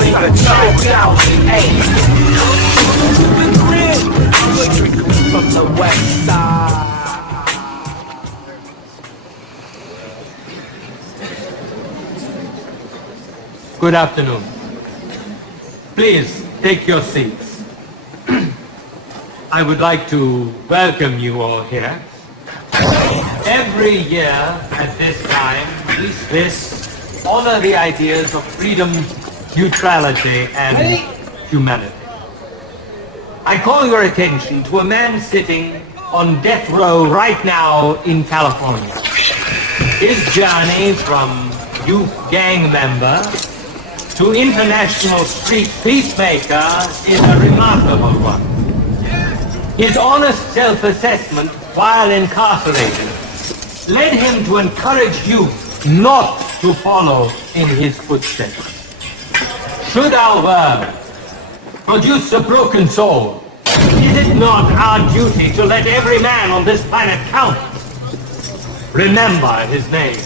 2008. From the west side. Good afternoon. Please take your seats. I would like to welcome you all here. Every year at this time, we honor the ideas of freedom, neutrality, and humanity. I call your attention to a man sitting on death row right now in California. His journey from youth gang member to international street peacemaker is a remarkable one. His honest self-assessment while incarcerated led him to encourage youth not to follow in his footsteps. Should our world produce a broken soul, is it not our duty to let every man on this planet count? Remember his name.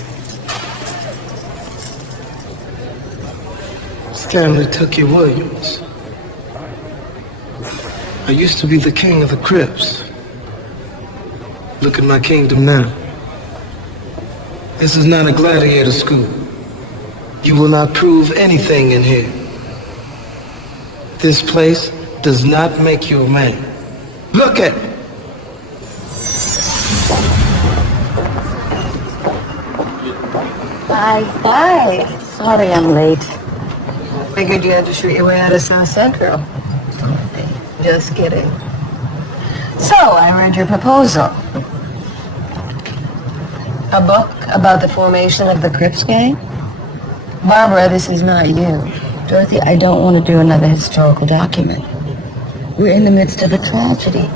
Stanley Tookie Williams. I used to be the king of the Crips. Look at my kingdom now. This is not a gladiator school. You will not prove anything in here. This place does not make you a man. Look at it. Bye. Sorry I'm late. Figured you had to shoot your way out of South Central. Just kidding. So, I read your proposal. A book about the formation of the Crips gang? Barbara, this is not you. Dorothy, I don't want to do another historical document. We're in the midst of a tragedy.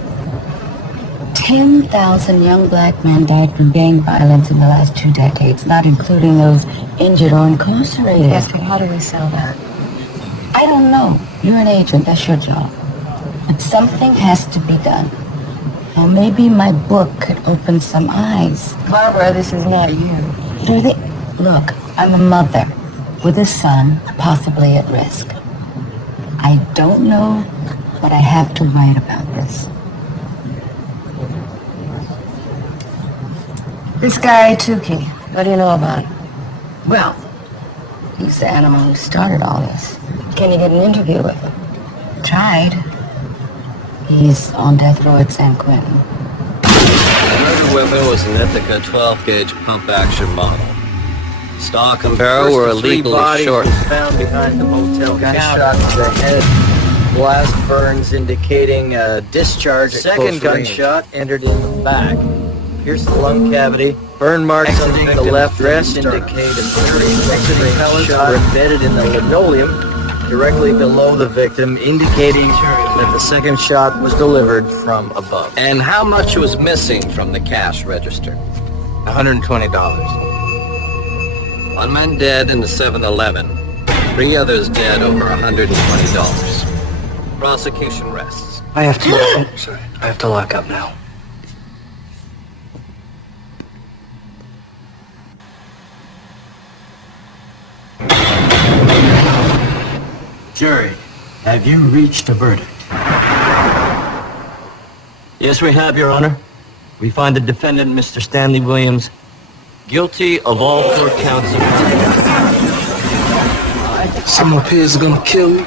10,000 young black men died from gang violence in the last 2 decades, not including those injured or incarcerated. Yes, but how do we sell that? I don't know. You're an agent. That's your job. But something has to be done. Now, maybe my book could open some eyes. Barbara, this is not you. Dorothy, look, I'm a mother with a son possibly at risk. I don't know, but I have to write about this. This guy, Tookie, what do you know about him? Well, he's the animal who started all this. Can you get an interview with him? Tried. He's on death row at San Quentin. The murdered weapon was an Ithaca 12-gauge pump-action model. Stock and barrel were illegally short. Found behind the motel. Gunshot to the head. Blast burns indicating a discharge. Second gunshot entered in the back. Pierced the lung cavity. Burn marks on the left wrist indicate a series of pellets were embedded in the linoleum directly below the victim, indicating that the second shot was delivered from above. And how much was missing from the cash register? $120. One man dead in the 7-Eleven. 3 others dead over $120. Prosecution rests. I have to lock up now. Jury, have you reached a verdict? Yes, we have, Your Honor. We find the defendant, Mr. Stanley Williams, guilty of all 4 counts of murder. Some up here is gonna kill me.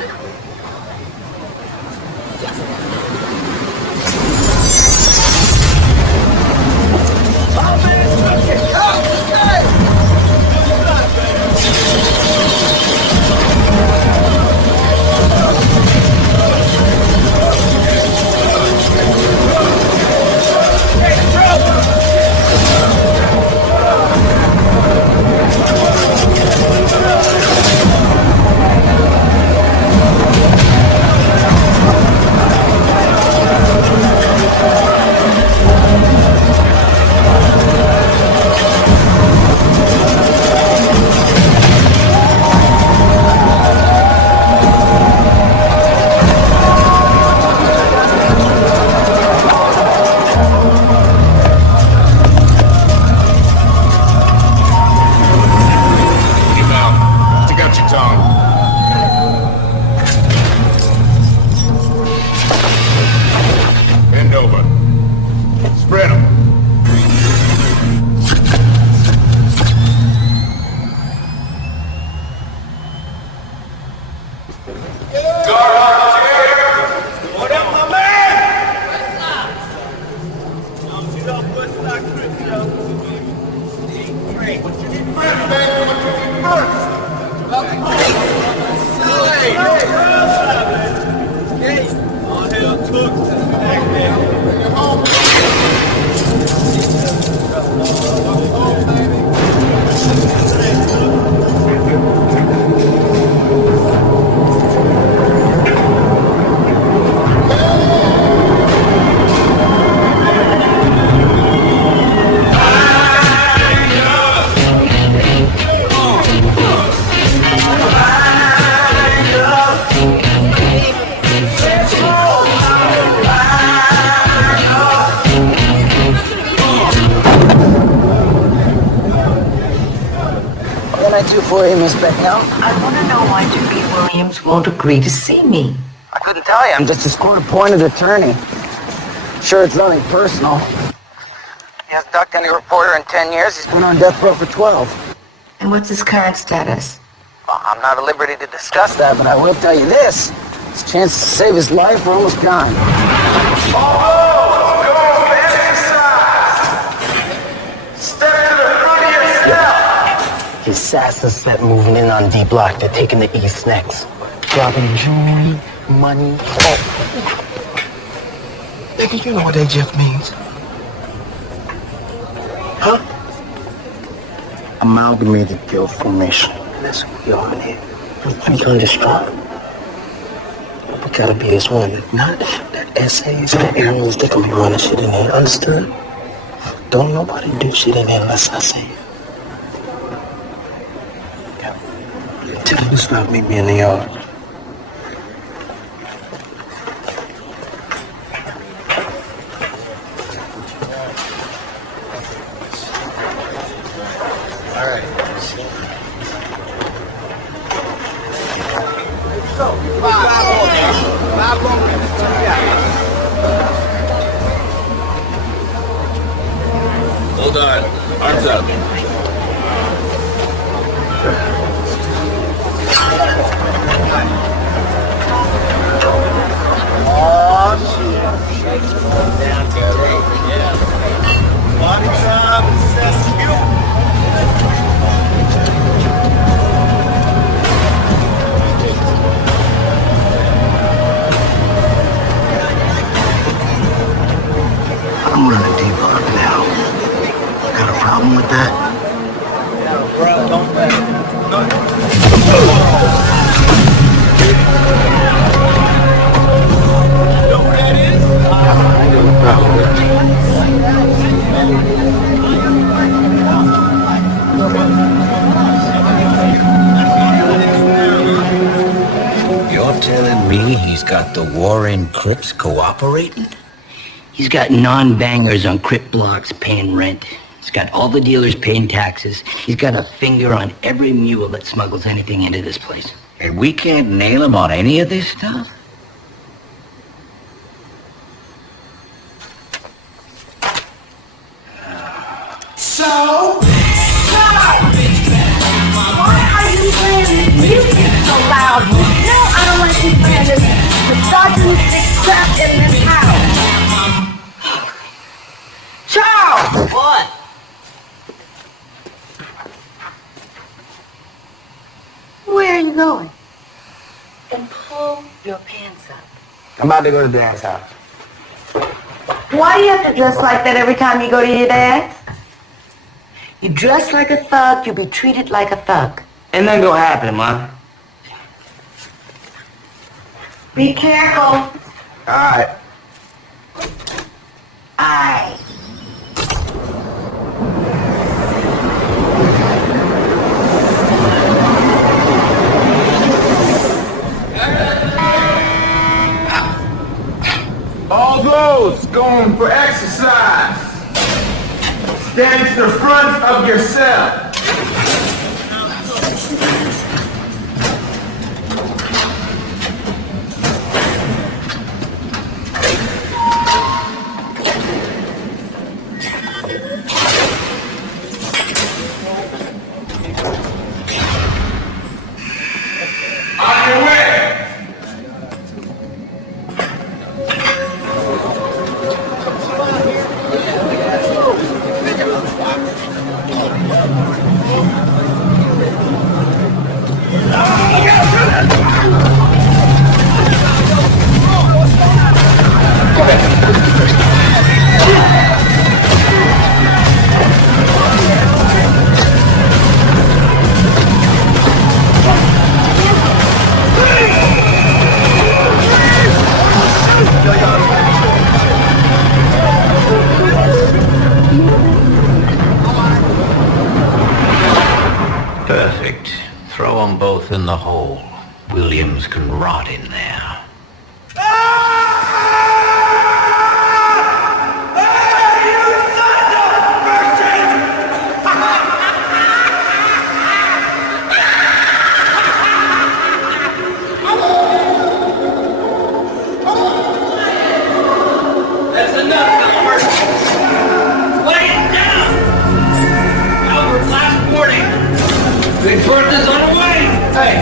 For you, Miss Becknell. I want to know why Tookie Williams won't agree to see me. I couldn't tell you. I'm just his court-appointed attorney. Sure, it's nothing personal. He hasn't talked to any reporter in 10 years. He's been on death row for 12. And what's his current status? Well, I'm not at liberty to discuss that, but I will tell you this. His chances to save his life are almost gone. His assassins set moving in on D Block. They're taking the East next. Dropping jewelry, money. Nigga, you know what AGF means. Huh? Amalgamated guild formation. That's what we are in here. I'm going to destroy. We gotta be this one. Not that essays, that animals, they can be running shit in here. Understood? Don't nobody do shit in here unless I say it. Tell him to stop meet me in the yard. Hold on. Arms up. I'm running D-Block now. Got a problem with that? You're telling me he's got the Warren Crips cooperating? He's got non-bangers on Crip blocks paying rent. He's got all the dealers paying taxes. He's got a finger on every mule that smuggles anything into this place. And we can't nail him on any of this stuff? So? Why are you playing this music so loud? No, I don't like you playing this misogynistic crap in this house. Charles! What? Where are you going? And pull your pants up. I'm about to go to Dad's house. Why do you have to dress like that every time you go to your dad's? You dress like a thug, you'll be treated like a thug. And then go happen, Mom. Be careful. Alright. Aye. All those going for exercise, stand to the front of your cell. On your way. them both in the hole. Williams can rot in there. That's enough, Albert! Lay it down! Albert, last warning! Big Bertha's on the way! Hey!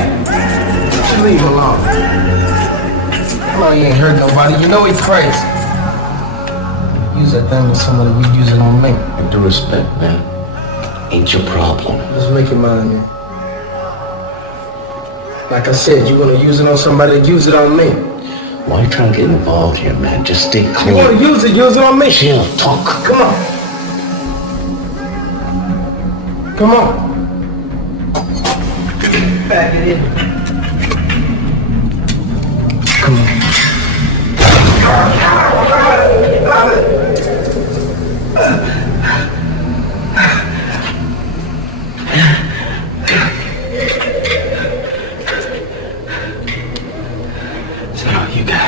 Leave him alone. Well, he ain't hurt nobody. You know he's crazy. Use that thing with somebody, we use it on me. With due respect, man. Ain't your problem. Just make it mine, man. Like I said, you wanna use it on somebody, use it on me. Why are you trying to get involved here, man? Just stay clean. You wanna use it on me. Chill, talk. Come on. Come on. Back it in. Come on. Is that all you got?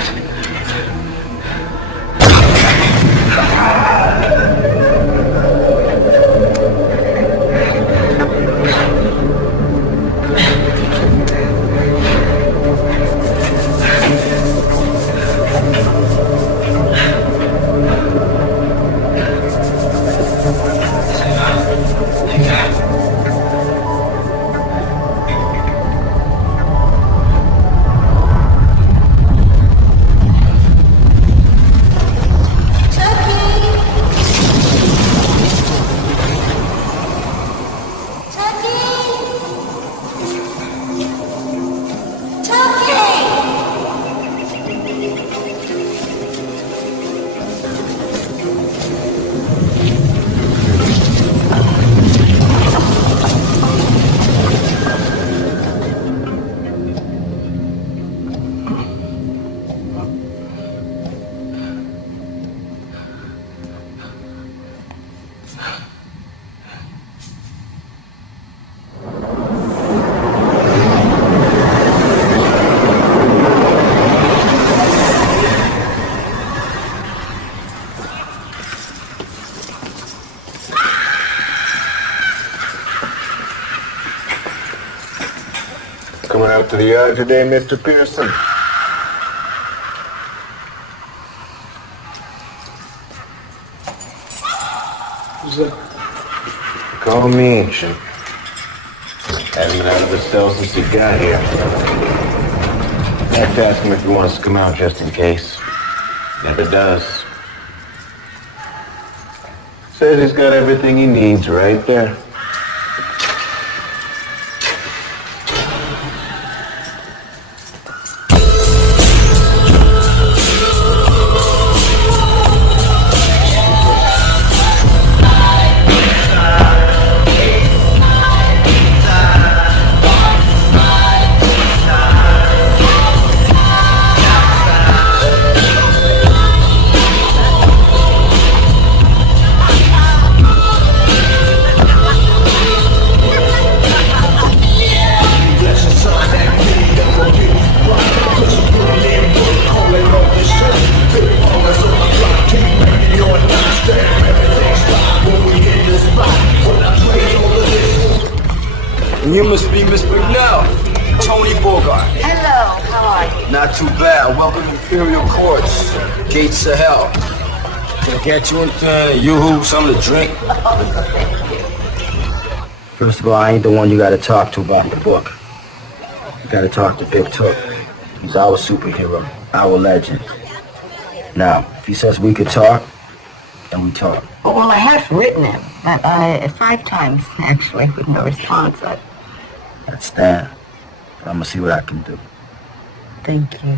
Coming out to the yard today, Mr. Pearson? Who's that? Call me ancient. Hasn't been out of the cell since he got here. I have to ask him if he wants to come out just in case. Never does. Says he's got everything he needs right there. You must be Miss McNell, Tony Bogart. Hello, how are you? Not too bad. Welcome to Imperial Courts. Gates of hell. Can I get you anything? Yoo-hoo, something to drink? First of all, I ain't the one you gotta talk to about the book. You gotta talk to Big Took. He's our superhero, our legend. Now, if he says we could talk, then we talk. Oh, well, I have written him 5 times, actually, with no response. That's that. I'm gonna see what I can do. Thank you.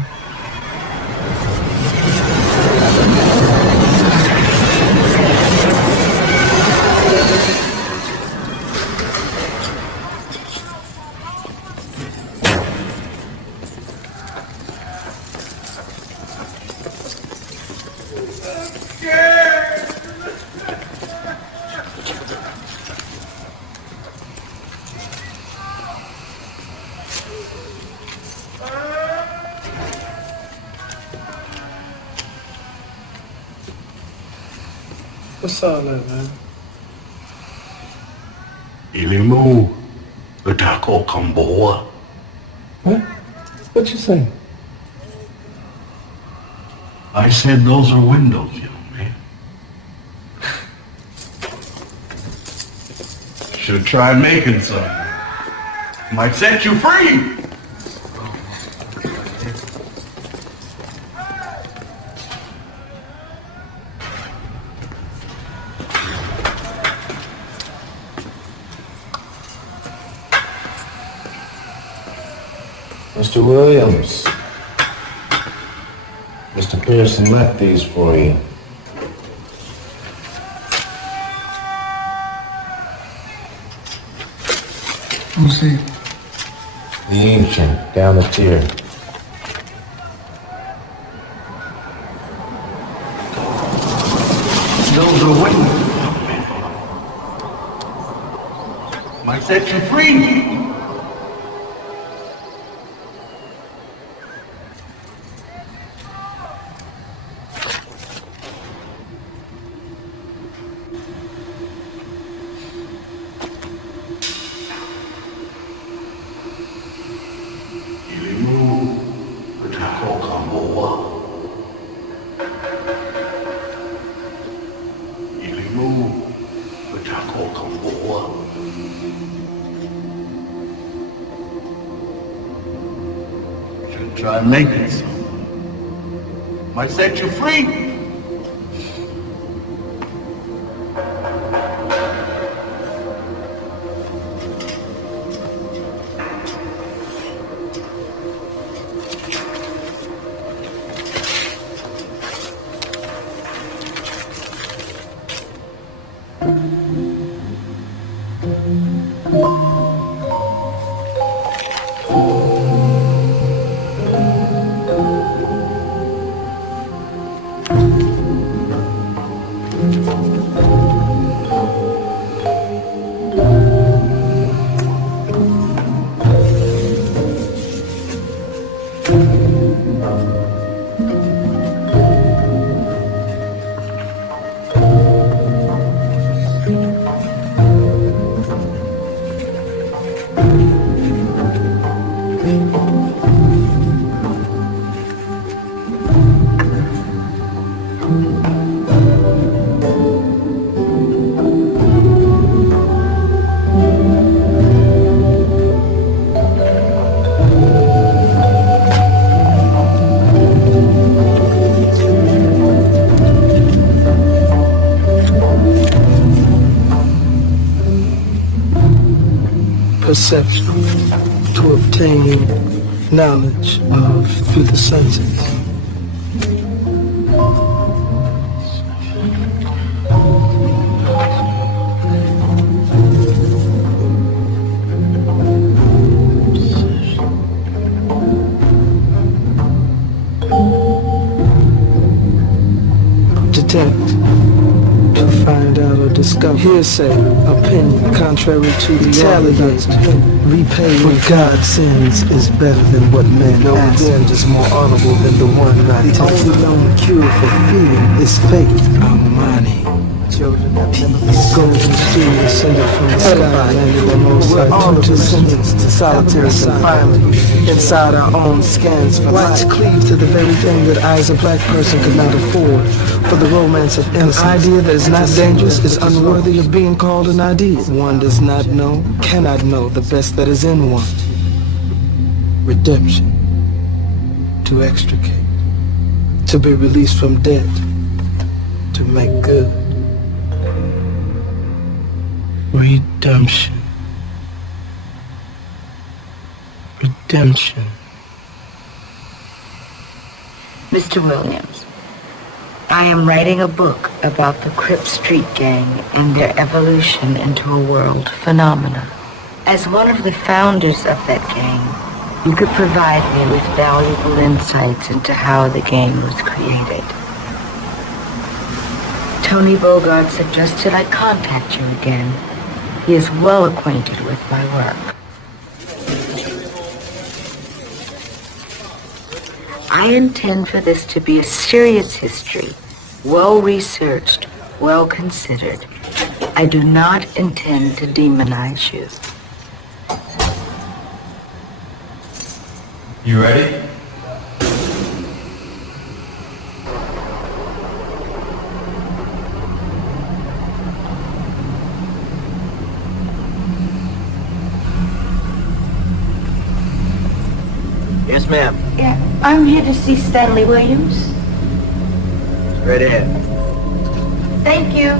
What's all that, man? Ilimu, utako kamboa. What? What you saying? I said those are windows, young man. Should try making some. Might set you free. Mr. Williams. Mr. Pearson left these for you. Who's he? The ancient, down the tier. Those are windows, young man. Might set you free. Try making some. Might set you free. Perception, to obtain knowledge of through the senses. Detect, to find out or discover. Hearsay, opinion, contrary to retaliate, repay what God sends is better than what man no revenge is more honorable than the one not the only known cure for fear is faith. Amani. Peace. Golden stream descended from the sky, landed on most sides. All of us sentenced to solitary confinement inside our own skins. Whites cleave to the very thing that I as a black person could not afford. For the romance of innocence. An idea that is not dangerous is unworthy of being called an idea. One does not know, cannot know the best that is in one. Redemption. To extricate. To be released from debt. To make good. Redemption. Redemption. Mr. Williams, I am writing a book about the Crip Street Gang and their evolution into a world phenomenon. As one of the founders of that gang, you could provide me with valuable insights into how the gang was created. Tony Bogart suggested I contact you again. He is well acquainted with my work. I intend for this to be a serious history, well researched, well considered. I do not intend to demonize you. You ready? Yes, ma'am. Yeah, I'm here to see Stanley Williams. Right ahead. Thank you.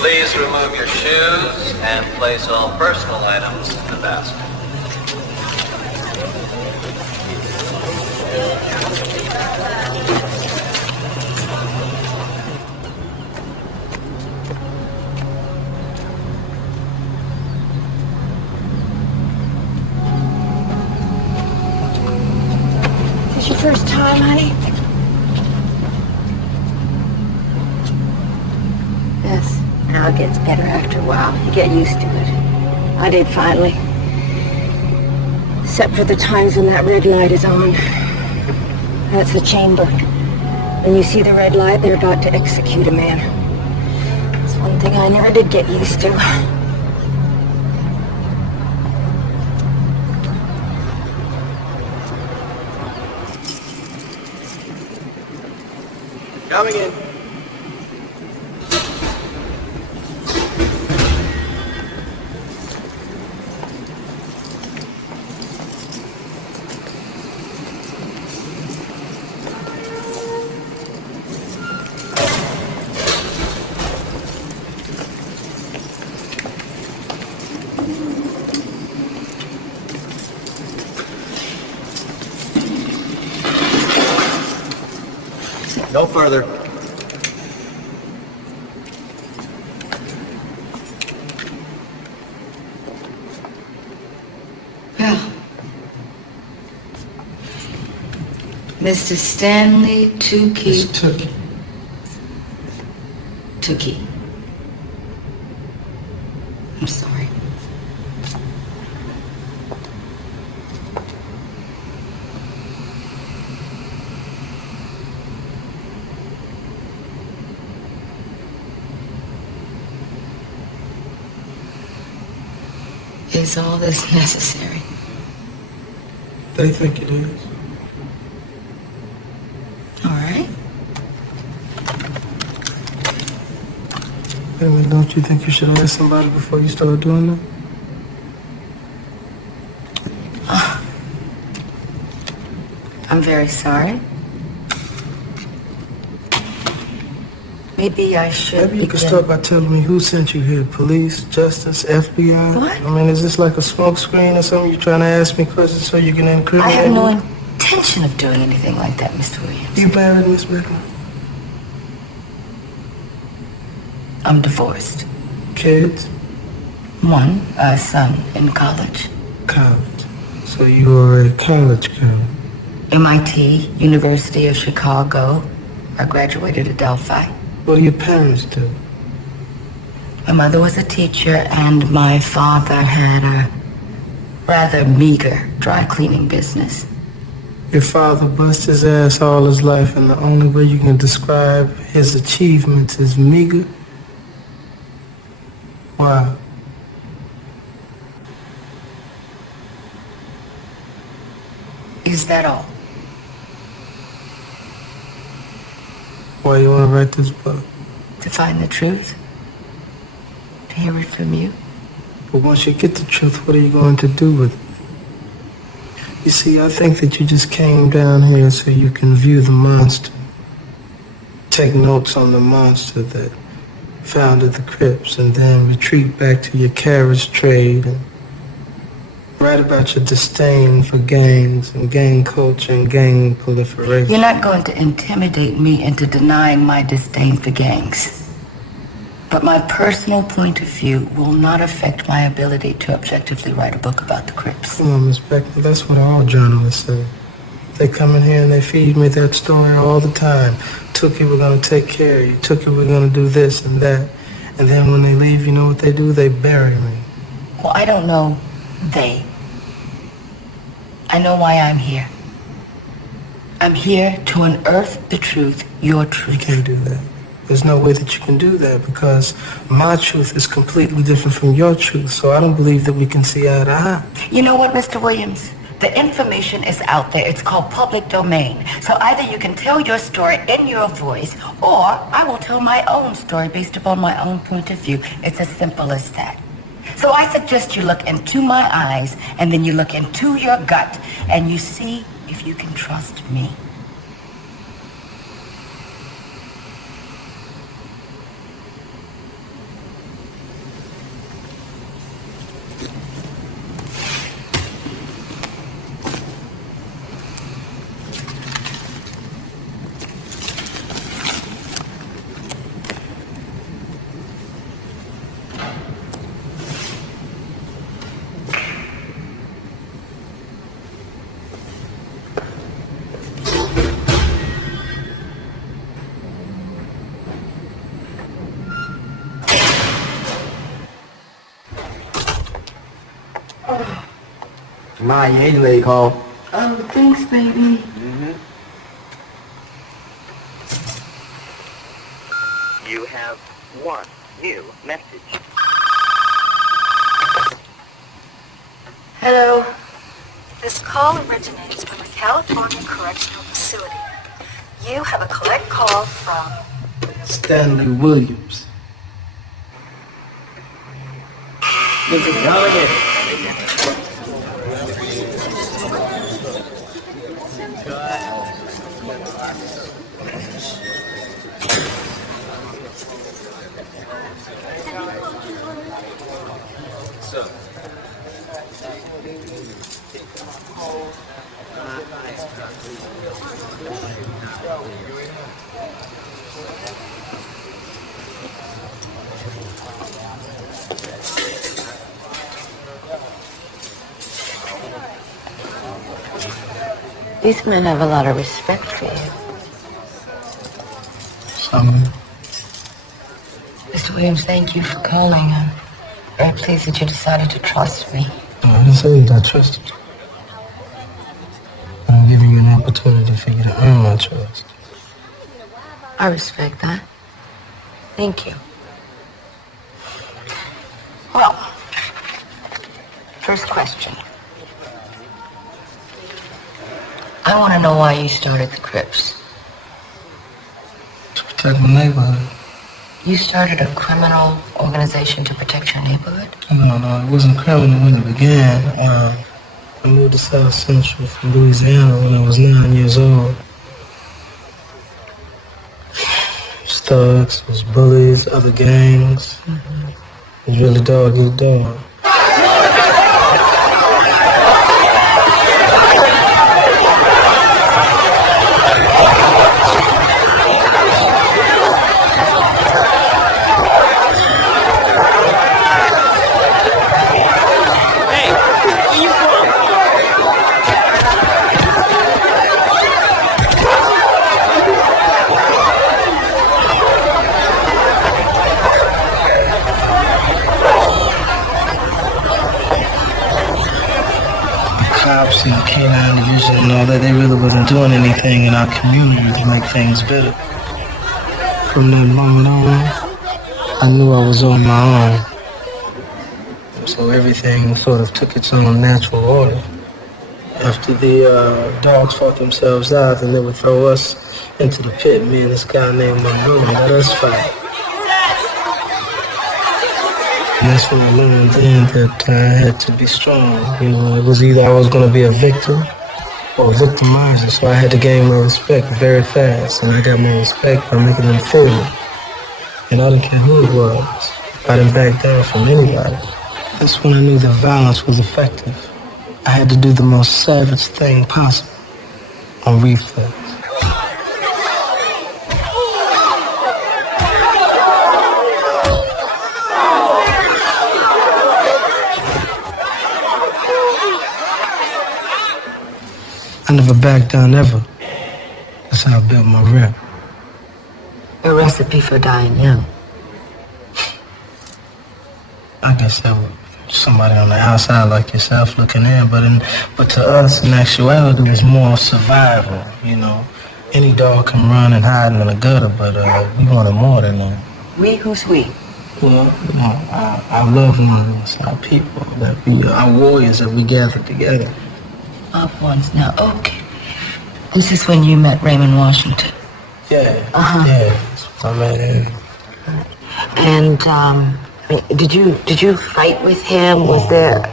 Please remove your shoes and place all personal items in the basket. Is this your first time, honey? Yes. Now it gets better after a while. You get used to it. I did finally. Except for the times when that red light is on. That's the chamber. When you see the red light, they're about to execute a man. It's one thing I never did get used to. Coming in. No further. Well, Mr. Stanley Tookie. It's Tookie. Tookie. I'm sorry. Is all this necessary? They think it is. All right. Anyway, don't you think you should ask somebody before you start doing that? I'm very sorry. Maybe I should. Maybe you could start by telling me who sent you here. Police, justice, FBI? What? I mean, is this like a smoke screen or something? You're trying to ask me questions so you can incriminate I have no me? intention of doing anything like that, Mr. Williams. You married, Miss Beckman? I'm divorced. Kids? One, a son in college. College. So you are a college girl. MIT, University of Chicago. I graduated at Delphi. What do your parents do? My mother was a teacher, and my father had a rather meager dry cleaning business. Your father bust his ass all his life, and the only way you can describe his achievements is meager? Why? Is that all? Why you want to write this book? To find the truth? To hear it from you? But once you get the truth, what are you going to do with it? You see, I think that you just came down here so you can view the monster. Take notes on the monster that founded the Crips, and then retreat back to your carriage trade and write about your disdain for gangs and gang culture and gang proliferation. You're not going to intimidate me into denying my disdain for gangs. But my personal point of view will not affect my ability to objectively write a book about the Crips. Come on, Miss Beckman, that's what all journalists say. They come in here and they feed me that story all the time. Tookie, we're going to take care of you. Tookie, we're going to do this and that. And then when they leave, you know what they do? They bury me. Well, I don't know they. I know why I'm here. I'm here to unearth the truth, your truth. You can't do that. There's no way that you can do that because my truth is completely different from your truth, so I don't believe that we can see eye to eye. You know what, Mr. Williams? The information is out there. It's called public domain. So either you can tell your story in your voice, or I will tell my own story based upon my own point of view. It's as simple as that. So I suggest you look into my eyes, and then you look into your gut, and you see if you can trust me. Ma, you ate late call. Oh, thanks, baby. You have one new message. Hello. This call originates from a California correctional facility. You have a collect call from Stanley Williams. This is calling it. These men have a lot of respect for you. Some. Mr. Williams, thank you for calling. I'm very pleased that you decided to trust me. I didn't say that I trusted you. I'm giving you an opportunity for you to earn my trust. I respect that. Thank you. Well, first question. I want to know why you started the Crips. To protect my neighborhood. You started a criminal organization to protect your neighborhood? No, it wasn't criminal when it began. I moved to South Central from Louisiana when I was 9 years old. Thugs, was bullies, other gangs. It was really dog eat dog. Cops and canine division and all that, they really wasn't doing anything in our community to make things better. From that moment on, I knew I was on my own. So everything sort of took its own natural order. After the dogs fought themselves out, then they would throw us into the pit, me and this guy named Montgomery, let us fight. And that's when I learned then that I had to be strong. You know, it was either I was going to be a victim or a victimizer, so I had to gain my respect very fast. And I got my respect by making them feel me. And I didn't care who it was. I didn't back down from anybody. That's when I knew that violence was effective. I had to do the most savage thing possible on reflex. I never backed down ever. That's how I built my rep. A recipe for dying young. I guess that was somebody on the outside like yourself looking in, but to us, in actuality, it was more survival, you know. Any dog can run and hide in a gutter, but we wanted more than that. We? Who's we? Well, you know, our loved ones, our people, our warriors that we gathered together. Loved ones now, okay. This is when you met Raymond Washington. Yeah, yeah, that's what I met. And, did you fight with him? Was there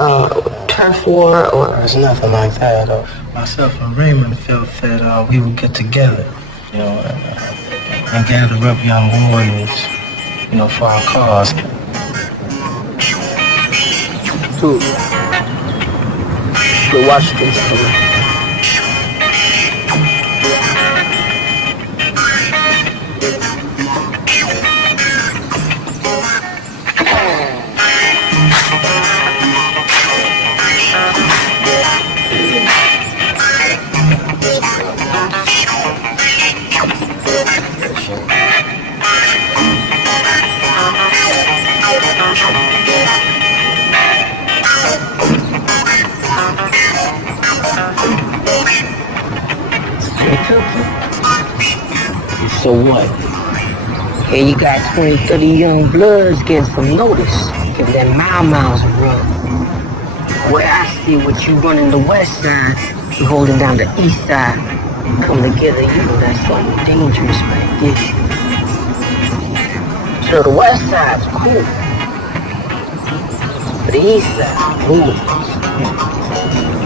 a turf war or? There's nothing like that. Myself and Raymond felt that we would get together, you know, and gather up young warriors, you know, for our cause. The Washington's coming. So what? Here you got 20, 30 young bloods getting some notice. Give them miles a run. Where I see what you running the west side, you holding down the east side. Come together, you know that's something dangerous right there. So the west side's cool. But the east side, ooh.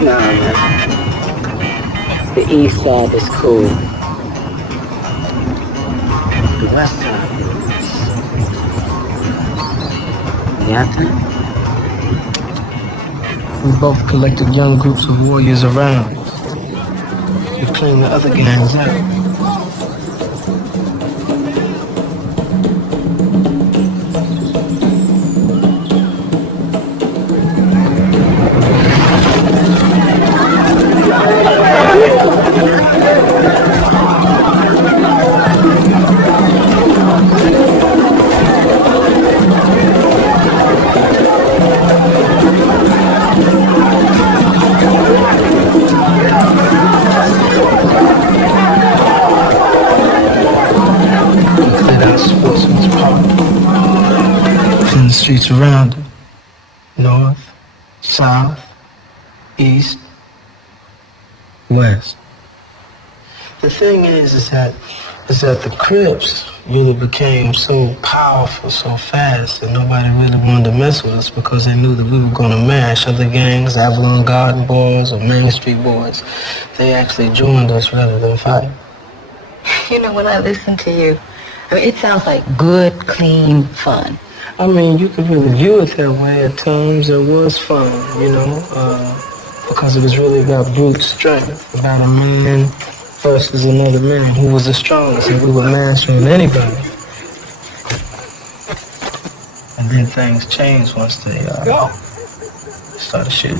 Nah, man. The east side is cool. The west side is... Yeah, we both collected young groups of warriors around. We cleaned the other gangs out. Streets around it. North, south, east, west. The thing is that the Crips really became so powerful so fast that nobody really wanted to mess with us because they knew that we were going to mash other gangs, Avalon Garden Boys or Main Street Boys. They actually joined us rather than fight. You know, when I listen to you, I mean, it sounds like good, clean fun. I mean, you could really view it that way at times. It was fun, you know, because it was really about brute strength, about a man versus another man who was the strongest, and we were mastering anybody. And then things changed once they started shooting.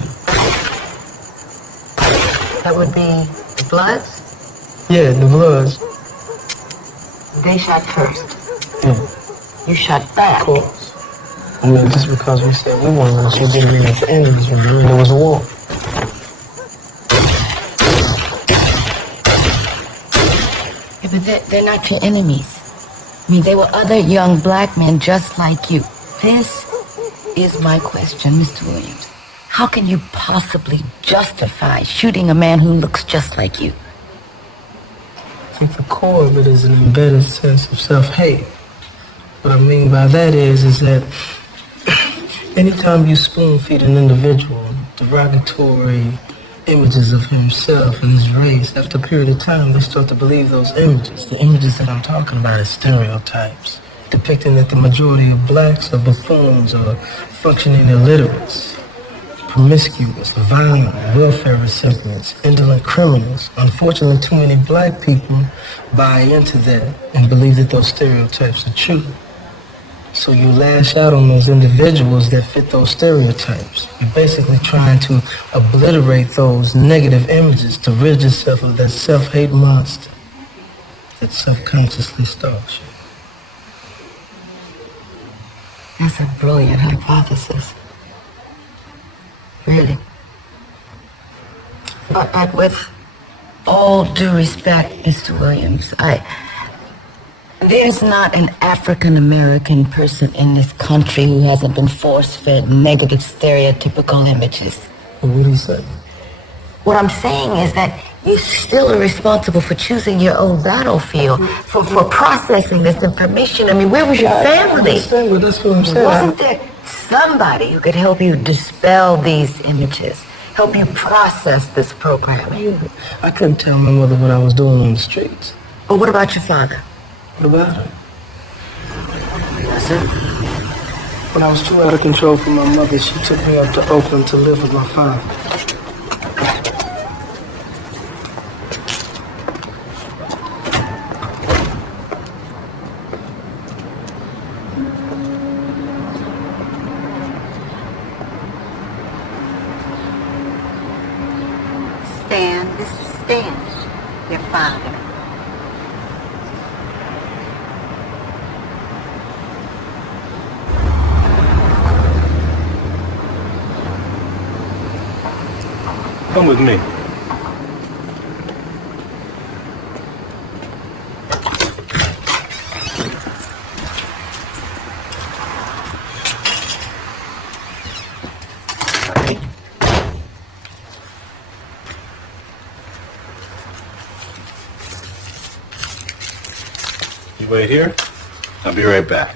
That would be the Bloods? Yeah, the Bloods. They shot first. Yeah. You shot back. Of course. I mean, just because we said we wanted to, we didn't mean it's enemies. There was a war. Yeah, but they're not your enemies. I mean, they were other young black men just like you. This is my question, Mr. Williams. How can you possibly justify shooting a man who looks just like you? I think the core of it is an embedded sense of self-hate. What I mean by that is that Anytime you spoon-feed an individual derogatory images of himself and his race, after a period of time, they start to believe those images. The images that I'm talking about are stereotypes, depicting that the majority of blacks are buffoons or functioning illiterates, promiscuous, violent, welfare recipients, indolent criminals. Unfortunately, too many black people buy into that and believe that those stereotypes are true. So you lash out on those individuals that fit those stereotypes. You're basically trying to obliterate those negative images to rid yourself of that self-hate monster that self-consciously stalks you. That's a brilliant hypothesis. Really. But with all due respect, Mr. Williams, there's not an African-American person in this country who hasn't been force-fed negative stereotypical images. Well, what do you say? What I'm saying is that you still are responsible for choosing your own battlefield, for processing this information. I mean, where was your family? That's what I'm saying. Wasn't there somebody who could help you dispel these images, help you process this programming? I couldn't tell my mother what I was doing on the streets. But what about your father? What about her? That's it. When I was too out of control for my mother, she took me up to Oakland to live with my father. This is Stan, your father. Come with me. You wait here. I'll be right back.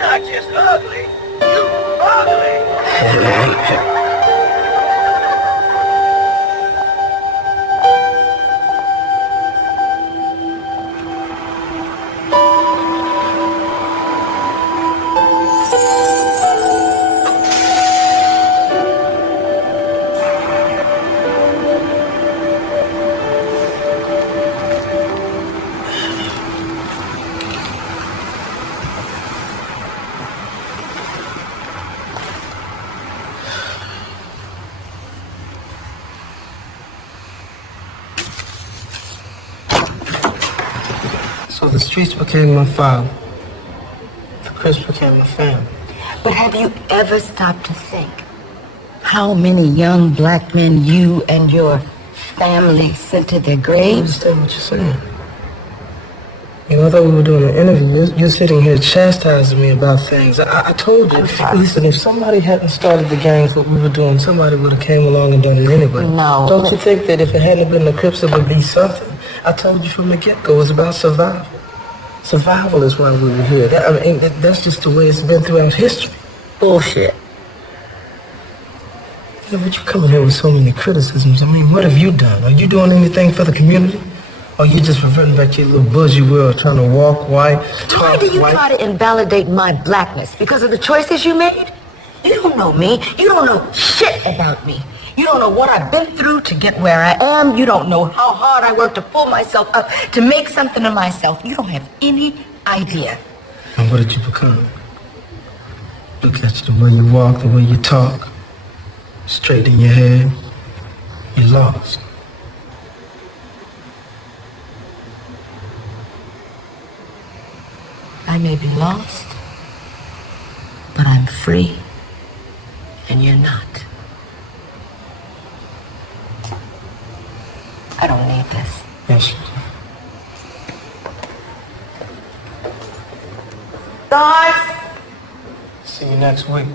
Not just ugly, you ugly. So the streets became my father. The Crips became my family. But have you ever stopped to think how many young black men you and your family sent to their I graves? understand what you're saying. You know, I thought we were doing an interview. You're sitting here chastising me about things. I told you, listen, if somebody hadn't started the gangs, what we were doing, somebody would have came along and done it anyway. No. Don't you think that if it hadn't been the Crips, it would be something? I told you from the get-go, it's about survival. Survival is why we were here. That's just the way it's been throughout history. Bullshit. Yeah, but you coming here with so many criticisms. I mean, what have you done? Are you doing anything for the community? Or you just reverting back to your little bougie world, trying to walk white, talk Why do you white? try to invalidate my blackness? Because of the choices you made? You don't know me. You don't know shit about me. You don't know what I've been through to get where I am. You don't know how hard I worked to pull myself up, to make something of myself. You don't have any idea. And what did you become? Look at you, the way you walk, the way you talk. Straight in your head. You're lost. may be lost, but I'm free, and you're not. I don't need this. Yes. Guys! See you next week.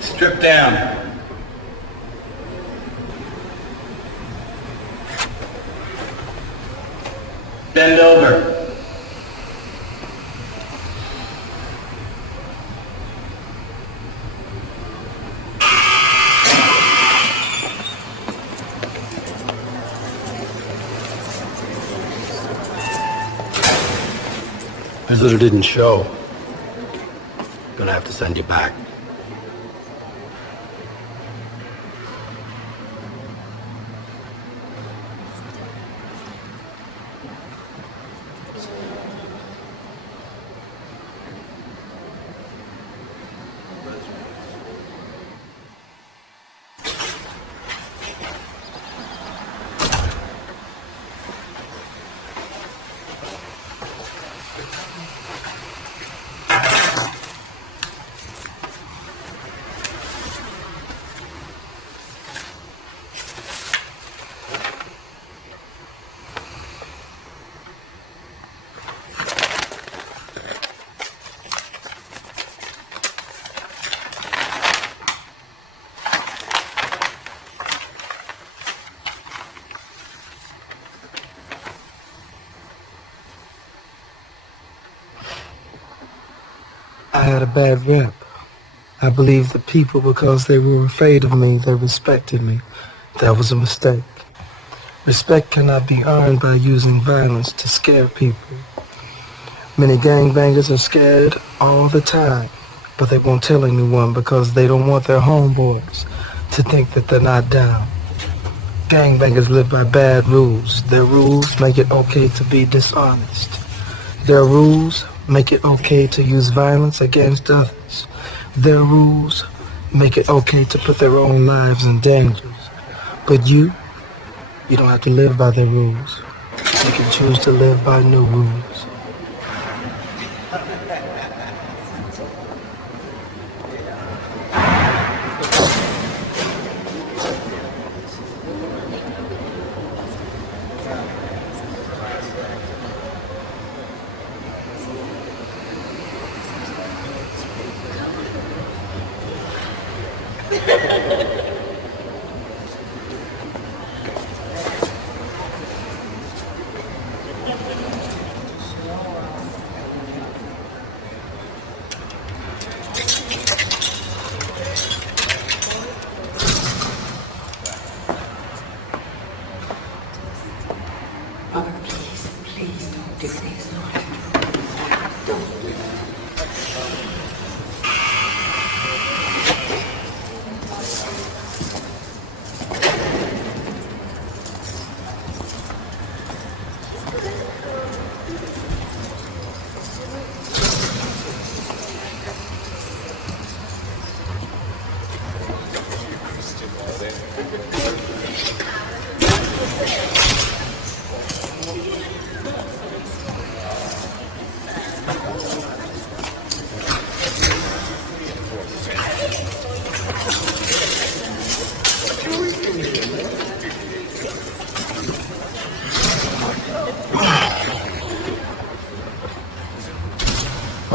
Strip down. Bend over. Visitor didn't show. Gonna have to send you back. I had a bad rep. I believed the people because they were afraid of me, they respected me. That was a mistake. Respect cannot be earned by using violence to scare people. Many gangbangers are scared all the time, but they won't tell anyone because they don't want their homeboys to think that they're not down. Gangbangers live by bad rules. Their rules make it okay to be dishonest. Their rules make it okay to use violence against others. Their rules make it okay to put their own lives in danger. But you don't have to live by their rules. You can choose to live by new rules.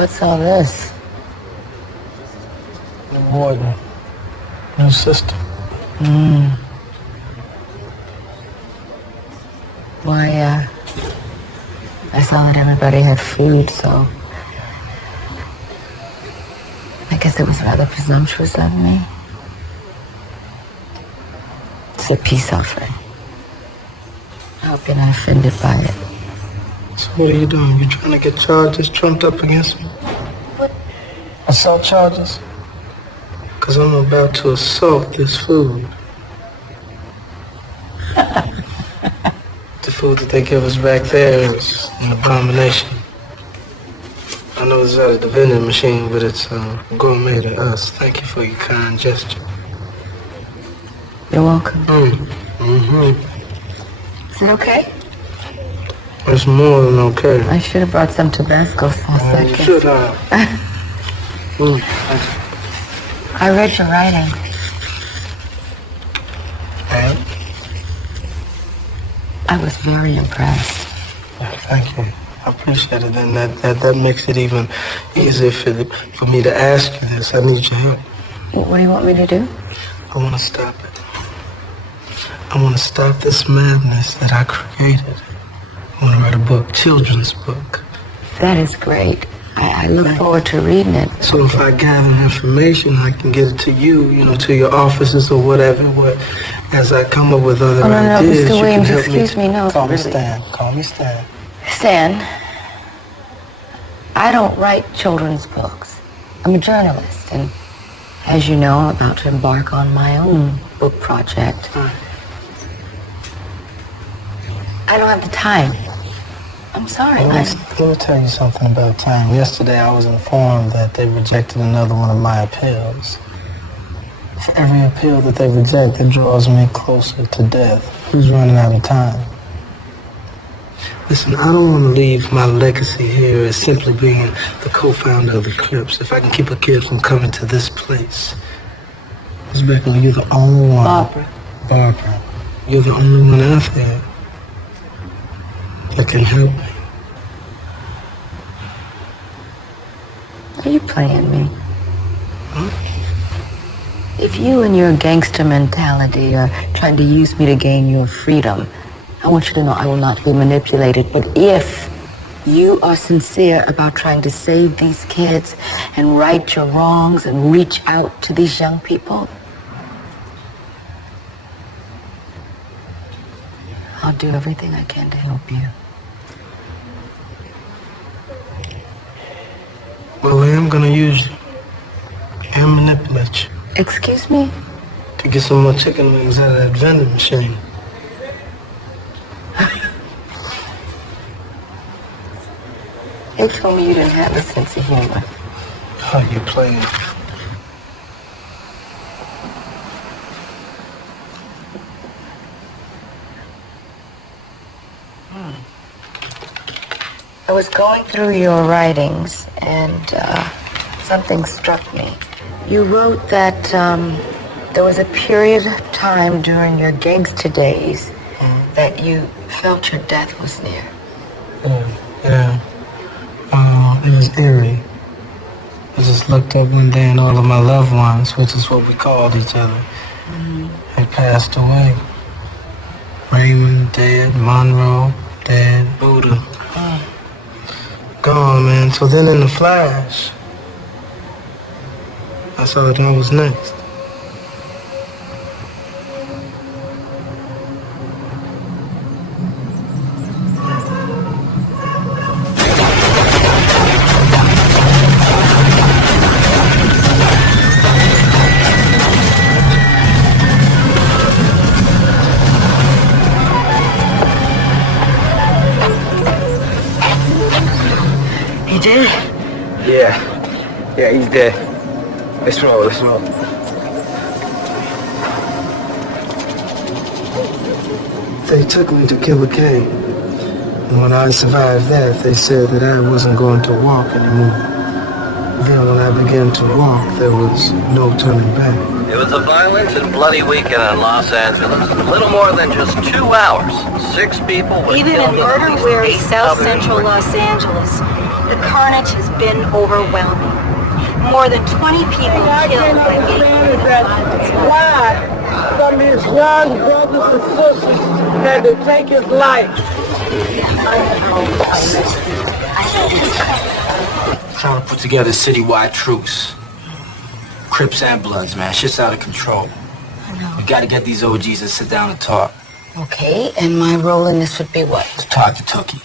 What's all this? New warden. New system. Why, I saw that everybody had food, so I guess it was rather presumptuous of me. It's a peace offering. I hope you're not offended by it. So what are you doing? You trying to get charges trumped up against me? What? Assault charges? Because I'm about to assault this food. The food that they give us back there is an abomination. I know it's out of the vending machine, but it's gourmet to us. Thank you for your kind gesture. You're welcome. Mm-hmm. Is it okay? It's more than okay. I should have brought some Tabasco sauce. You should have. I read your writing. And? I was very impressed. Thank you. I appreciate it. And that makes it even easier for me to ask you this. I need your help. What do you want me to do? I want to stop it. I want to stop this madness that I created. I want to write a book, children's book. That is great. I look forward to reading it. So if I gather information, I can get it to you, to your offices or whatever. As I come up with other ideas, Mr. Williams, you can help excuse me, no. Call me really. Stan. Call me Stan. Stan, I don't write children's books. I'm a journalist, and as you know, I'm about to embark on my own book project. I don't have the time. I'm sorry. Let me tell you something about time. Yesterday I was informed that they rejected another one of my appeals. For every appeal that they reject, it draws me closer to death. Who's running out of time? Listen, I don't want to leave my legacy here as simply being the co-founder of the Crips. If I can keep a kid from coming to this place. Miss Beckley, you're the only one. Barbara. You're the only one out there that can help me. Are you playing me? Huh? If you and your gangster mentality are trying to use me to gain your freedom, I want you to know I will not be manipulated. But if you are sincere about trying to save these kids and right your wrongs and reach out to these young people, I'll do everything I can to help you. Well, I am gonna use you and manipulate you. Excuse me? To get some more chicken wings out of that vending machine. They told me you didn't have a sense of humor. Oh, you playing? I was going through your writings, and something struck me. You wrote that there was a period of time during your gangster days that you felt your death was near. Yeah. It was eerie. I just looked up one day and all of my loved ones, which is what we called each other, had passed away. Raymond dead, Monroe dead, Buddha gone, man. So then in the flash, I saw that I was next. He did? Yeah, he's dead. Let's roll. They took me to Killer King. And when I survived that, they said that I wasn't going to walk anymore. Then when I began to walk, there was no turning back. It was a violent and bloody weekend in Los Angeles. A little more than just 2 hours. 6 people were Even killed. in murder-weary South Central Los Angeles, The carnage has been overwhelming. More than 20 people killed by gang violence. Why some of his young brothers and sisters had to take his life? Trying to put together a citywide truce. Crips and Bloods, man. Shit's out of control. We gotta get these OGs to sit down and talk. Okay, and my role in this would be what? Let's talk to Tookie.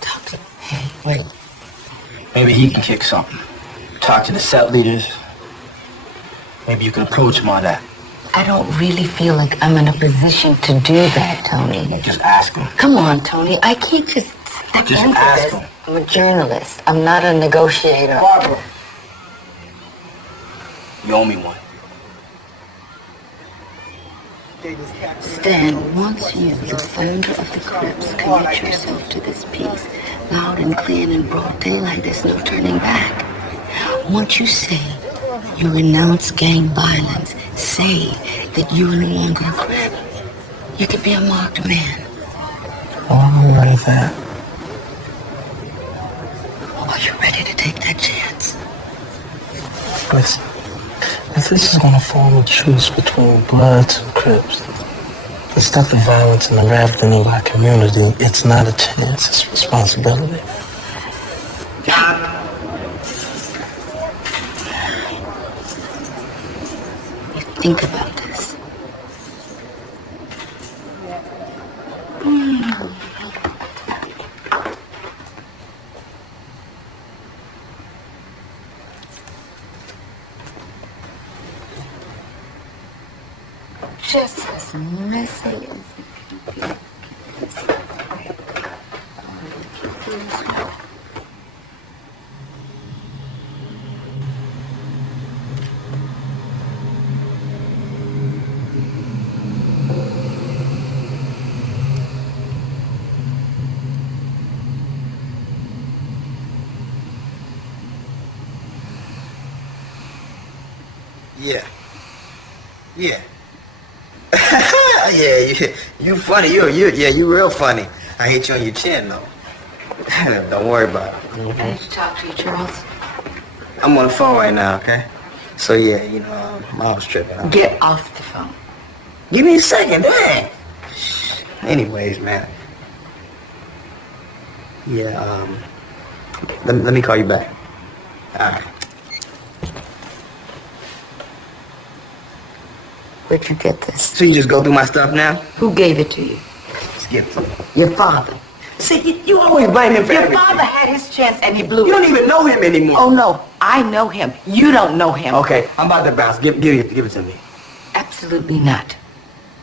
Tookie. Hey, wait. Maybe he can kick something. Talk to the set leaders. Maybe you can approach him on that. I don't really feel like I'm in a position to do that, Tony. Just ask him. Come on, Tony. I can't just step Just into ask this. him. I'm a journalist. I'm not a negotiator. Barbara. You owe me one. Stan, once you, the founder of the Crips, commit yourself to this piece, loud and clear and in broad daylight, there's no turning back. Once you say you renounce gang violence, say that you're no longer a Crip, you could be a marked man. Oh, I'm ready for that. Are you ready to take that chance? Listen, if this is gonna form a truce between Bloods and Crips, to stop the violence and the ravening of our community, it's not a chance, it's responsibility. Think about this. Just as messy as Yeah. Yeah, you funny. You real funny. I hate you on your chin, though. Don't worry about it. I need to talk to you, Charles. I'm on the phone right now, okay? So, yeah, you know, Mom's tripping. Get off the phone. Give me a second, man. Anyways, man. Yeah, let me call you back. All right. Where'd you get this? So you just go through my stuff now? Who gave it to you? Skip. Your father. See, you always blame him for Your everything. father had his chance and he blew it. You don't even know him anymore. Oh, no. I know him. You don't know him. Okay, I'm about to bounce. Give it to me. Absolutely not.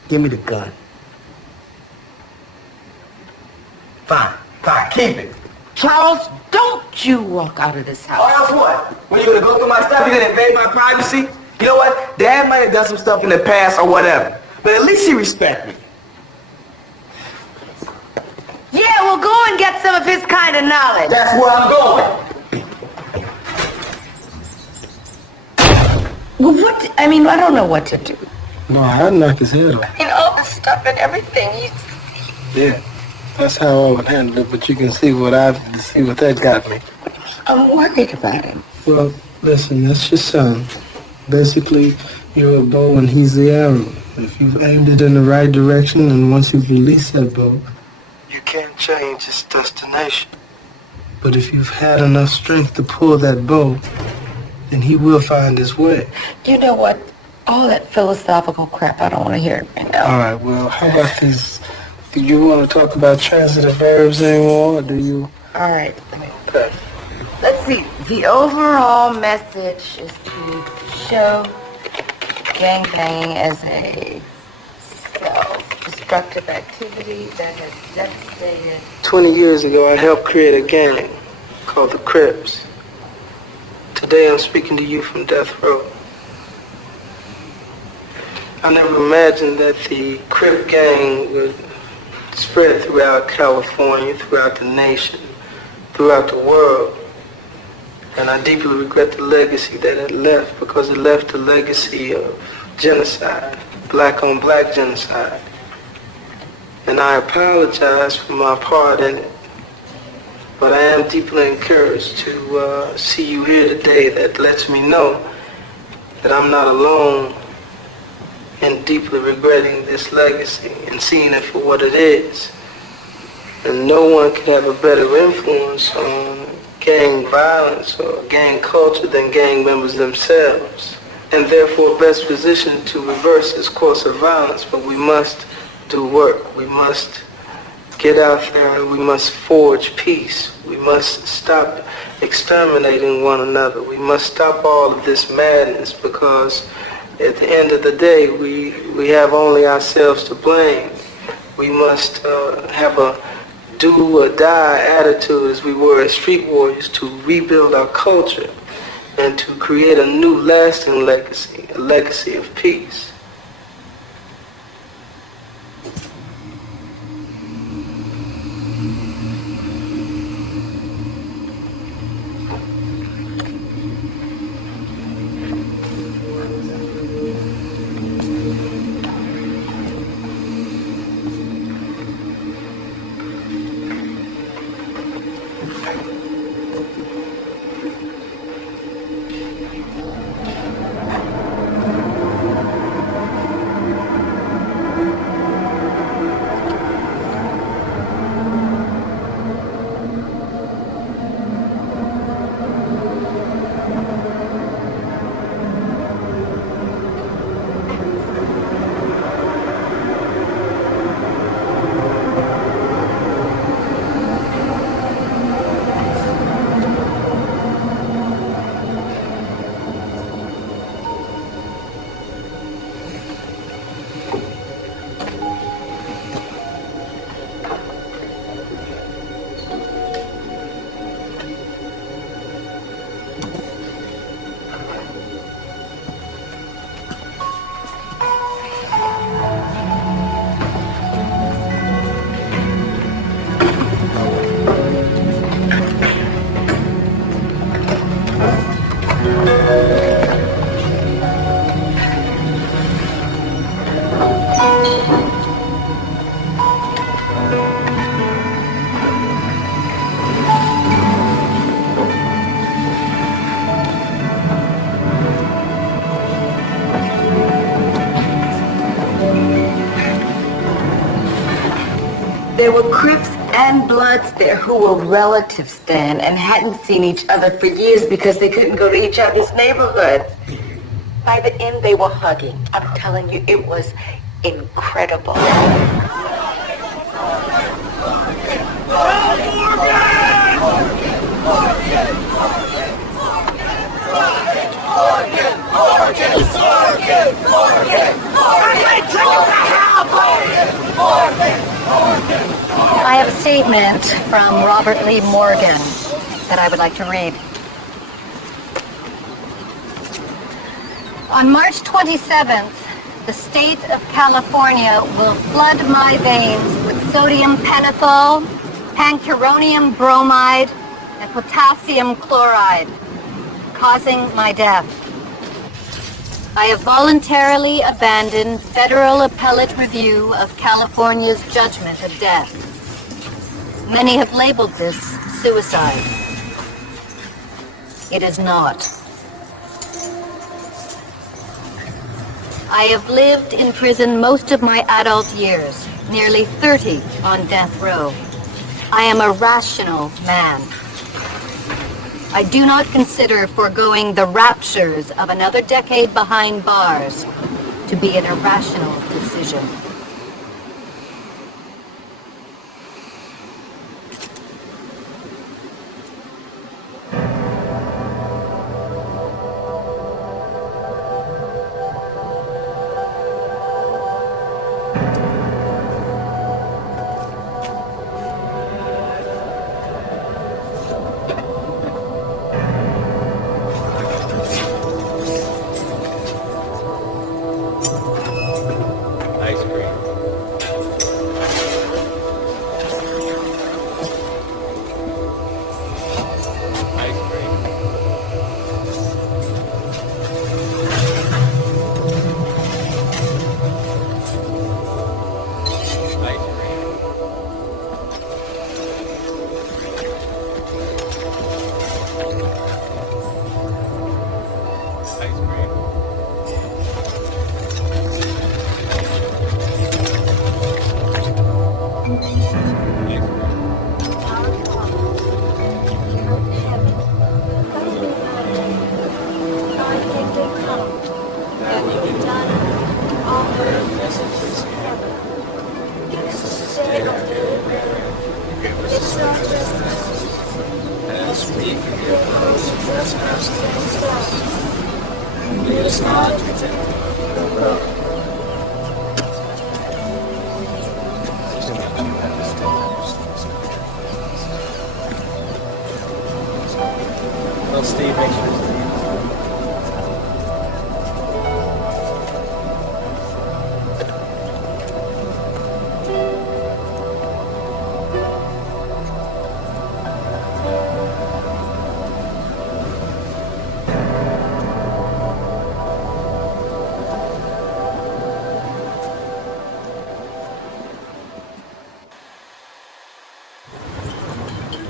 Give me the gun. Fine. Keep it. Charles, don't you walk out of this house. Or else what? When you gonna go through my stuff, you gonna invade my privacy? You know what? Dad might have done some stuff in the past or whatever, but at least he respect me. Yeah, well, go and get some of his kind of knowledge. That's where I'm going. Well, what? I mean, I don't know what to do. No, I'd knock his head off. You know, all the stuff and everything. Yeah, that's how I would handle it, but you can see what that got me. I'm worried about him. Well, listen, that's your son. Basically, you're a bow and he's the arrow. If you've aimed it in the right direction and once you've released that bow, you can't change its destination. But if you've had enough strength to pull that bow, then he will find his way. You know what? All that philosophical crap, I don't want to hear it right now. All right, well, how about this? Do you want to talk about transitive verbs anymore, or do you? All right. Okay. Let's see. The overall message is to show gangbanging as a self-destructive activity that has devastated. 20 years ago, I helped create a gang called the Crips. Today, I'm speaking to you from death row. I never imagined that the Crip gang would spread throughout California, throughout the nation, throughout the world. And I deeply regret the legacy that it left, because it left a legacy of genocide, black-on-black genocide. And I apologize for my part in it. But I am deeply encouraged to see you here today. That lets me know that I'm not alone in deeply regretting this legacy and seeing it for what it is. And no one can have a better influence on gang violence or gang culture than gang members themselves, and therefore best positioned to reverse this course of violence. But we must do work. We must get out there and we must forge peace. We must stop exterminating one another. We must stop all of this madness, because at the end of the day, we have only ourselves to blame. We must have a do or die attitude, as we were as street warriors, to rebuild our culture and to create a new lasting legacy, a legacy of peace. There were Crips and Bloods there who were relatives then and hadn't seen each other for years because they couldn't go to each other's neighborhoods. By the end, they were hugging. I'm telling you, it was incredible. I have a statement from Robert Lee Morgan that I would like to read. On March 27th, the state of California will flood my veins with sodium pentothal, pancuronium bromide, and potassium chloride, causing my death. I have voluntarily abandoned federal appellate review of California's judgment of death. Many have labeled this suicide. It is not. I have lived in prison most of my adult years, nearly 30 on death row. I am a rational man. I do not consider foregoing the raptures of another decade behind bars to be an irrational decision. Ice cream. Ice cream. Well, Steve, make sure.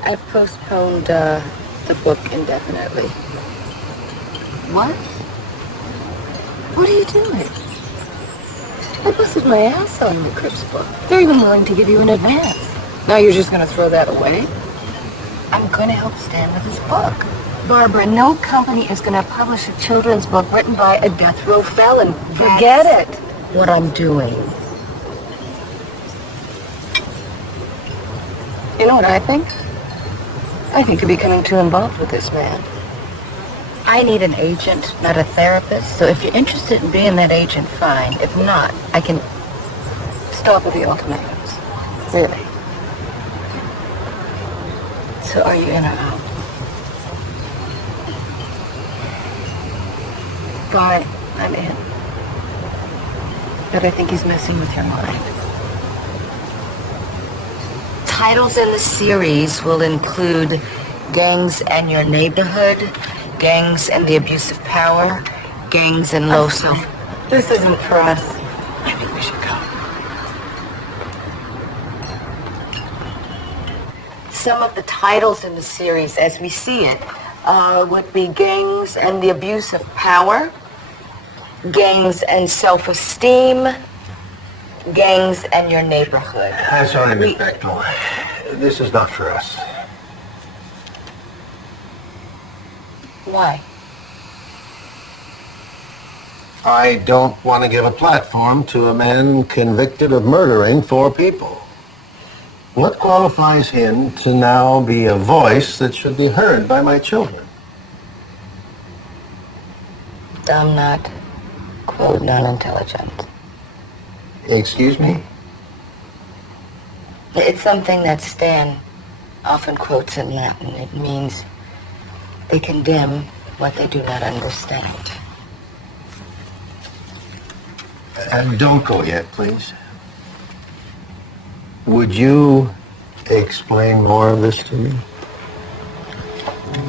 I've postponed the book indefinitely. What? What are you doing? I busted my ass on the Crips book. They're even willing to give you an advance. Now you're just gonna throw that away? I'm gonna help Stan with his book. Barbara, no company is gonna publish a children's book written by a death row felon. Forget it. What I'm doing. You know what I think? I think you're becoming too involved with this man. I need an agent, not a therapist, so if you're interested in being that agent, fine. If not, I can stop with the ultimatums. Really. So are you in or out? Fine, I'm in. But I think he's messing with your mind. Titles in the series will include Gangs and Your Neighborhood, Gangs and the Abuse of Power, Gangs and Low Self. This isn't for us. I think we should go. Some of the titles in the series, as we see it, would be Gangs and the Abuse of Power, Gangs and Self-Esteem, Gangs and Your Neighborhood. That's all right, Miss Beckmore. This is not for us. Why? I don't want to give a platform to a man convicted of murdering 4 people. What qualifies him to now be a voice that should be heard by my children? I'm not, quote, non-intelligent. Excuse me? It's something that Stan often quotes in Latin. It means they condemn what they do not understand. Don't go yet, please. Would you explain more of this to me?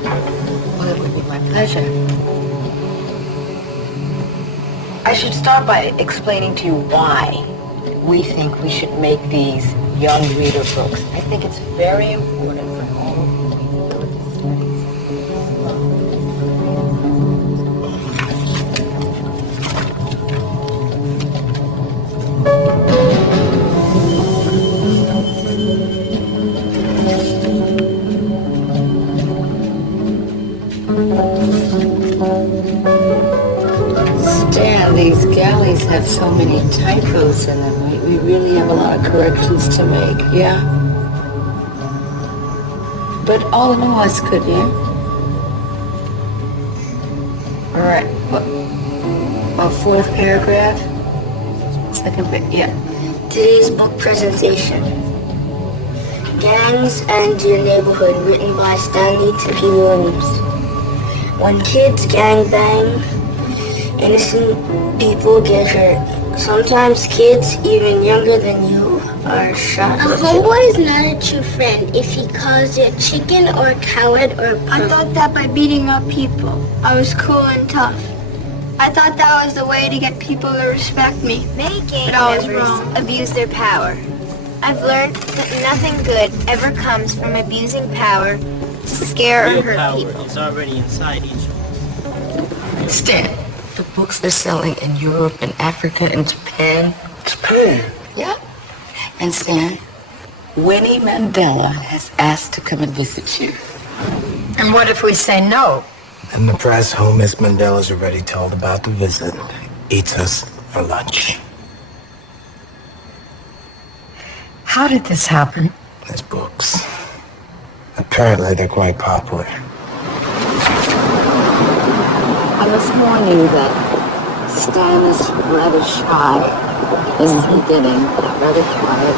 Well, it would be my pleasure. I should start by explaining to you why we think we should make these young reader books. I think it's very important for all feasibility studies. Stan, these galleys have so many typos in them. We really have a lot of corrections to make, yeah? But all in all, it's good, yeah? All right, fourth paragraph? Second bit, yeah. Today's book presentation. Gangs and Your Neighborhood, written by Stanley Tookie Williams. When kids gangbang, innocent people get hurt. Sometimes kids, even younger than you, are shot. A homeboy is not a true friend if he calls you a chicken or a coward or a punk. I thought that by beating up people, I was cool and tough. I thought that was the way to get people to respect me. Many gang But I was members wrong. abuse their power. I've learned that nothing good ever comes from abusing power to scare or Real hurt power people. is already inside each of us. Stan, the books they're selling in Europe and Africa and Japan. Japan? Yeah. And Stan, Winnie Mandela has asked to come and visit you. And what if we say no? And the price whom Miss Mandela's already told about the visit eats us for lunch. How did this happen? There's books. Apparently they're quite popular. I must warn you that Stan is rather shy in the beginning, rather quiet.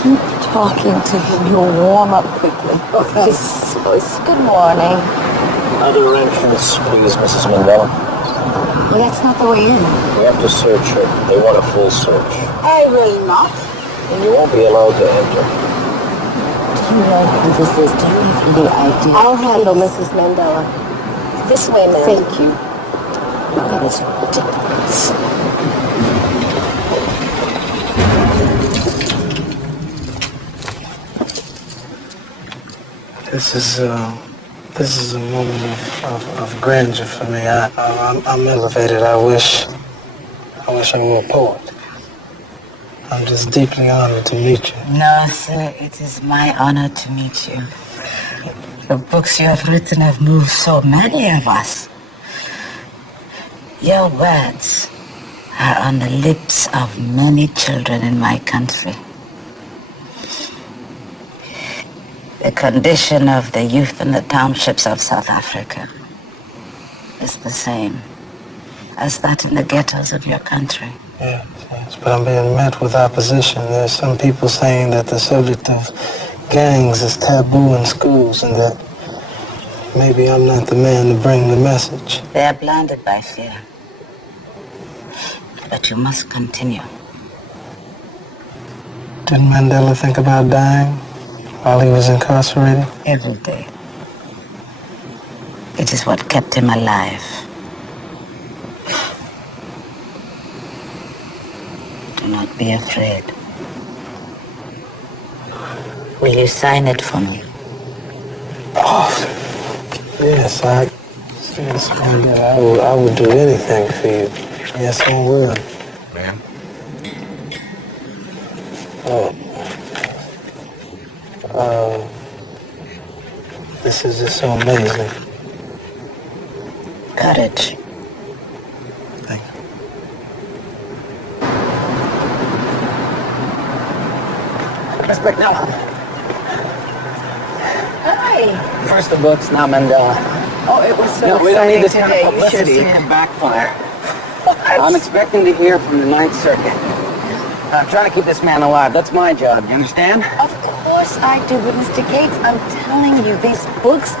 Keep talking to him, he'll warm up quickly. Okay. Good morning. Other entrance, please, Mrs. Mandela. Well, that's not the way in. We have to search her. They want a full search. I will not. And you won't be allowed to enter. Do you know who this is? Do you have any idea? I'll handle Mrs. Mandela. This way, ma'am. Thank you. That is ridiculous. This is a moment of grandeur for me. I'm elevated. I wish I were a poet. I'm just deeply honored to meet you. No, sir, it is my honor to meet you. The books you have written have moved so many of us. Your words are on the lips of many children in my country. The condition of the youth in the townships of South Africa is the same as that in the ghettos of your country. Yes, but I'm being met with opposition. There's some people saying that the subject of gangs is taboo in schools and that maybe I'm not the man to bring the message. They are blinded by fear. But you must continue. Didn't Mandela think about dying while he was incarcerated? Every day. It is what kept him alive. Do not be afraid. Will you sign it for me? Oh, yes, Mandela, I would do anything for you. Yes, I will. Ma'am? This is just so amazing. Courage. Thank you. Miss Bicknell. Hi. First the books, now Mandela. Oh, it was so No, we don't need this kind of exciting today. You should publicity. have It seen can it. backfire. I'm expecting to hear from the Ninth Circuit. I'm trying to keep this man alive. That's my job. You understand? Of course I do, but Mr. Gates, I'm telling you, these books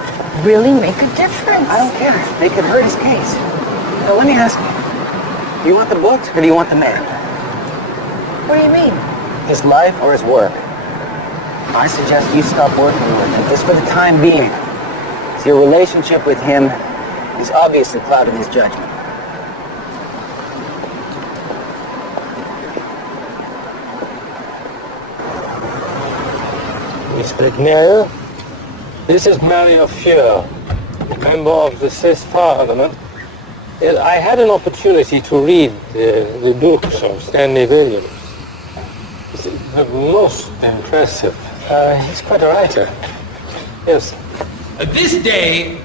really make a difference. I don't care. They could hurt his case. Now, let me ask you. Do you want the books or do you want the man? What do you mean? His life or his work? I suggest you stop working with him, just for the time being. So your relationship with him is obviously clouding his judgment. Mr. Mayor, this is Mario Fuhr, member of the Sixth Parliament. I had an opportunity to read the books of Stanley Williams. It's the most impressive. He's quite a writer. Yes. This day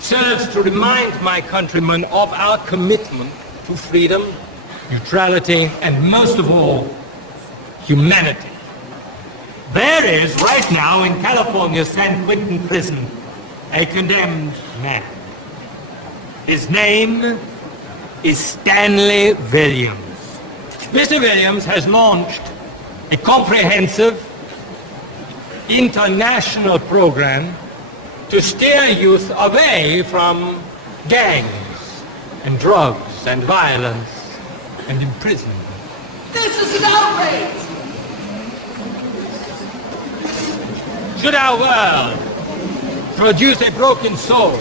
serves to remind my countrymen of our commitment to freedom, neutrality, and most of all, humanity. There is right now in California's San Quentin prison a condemned man. His name is Stanley Williams. Mr. Williams has launched a comprehensive international program to steer youth away from gangs and drugs and violence and imprisonment. This is an outrage! Should our world produce a broken soul,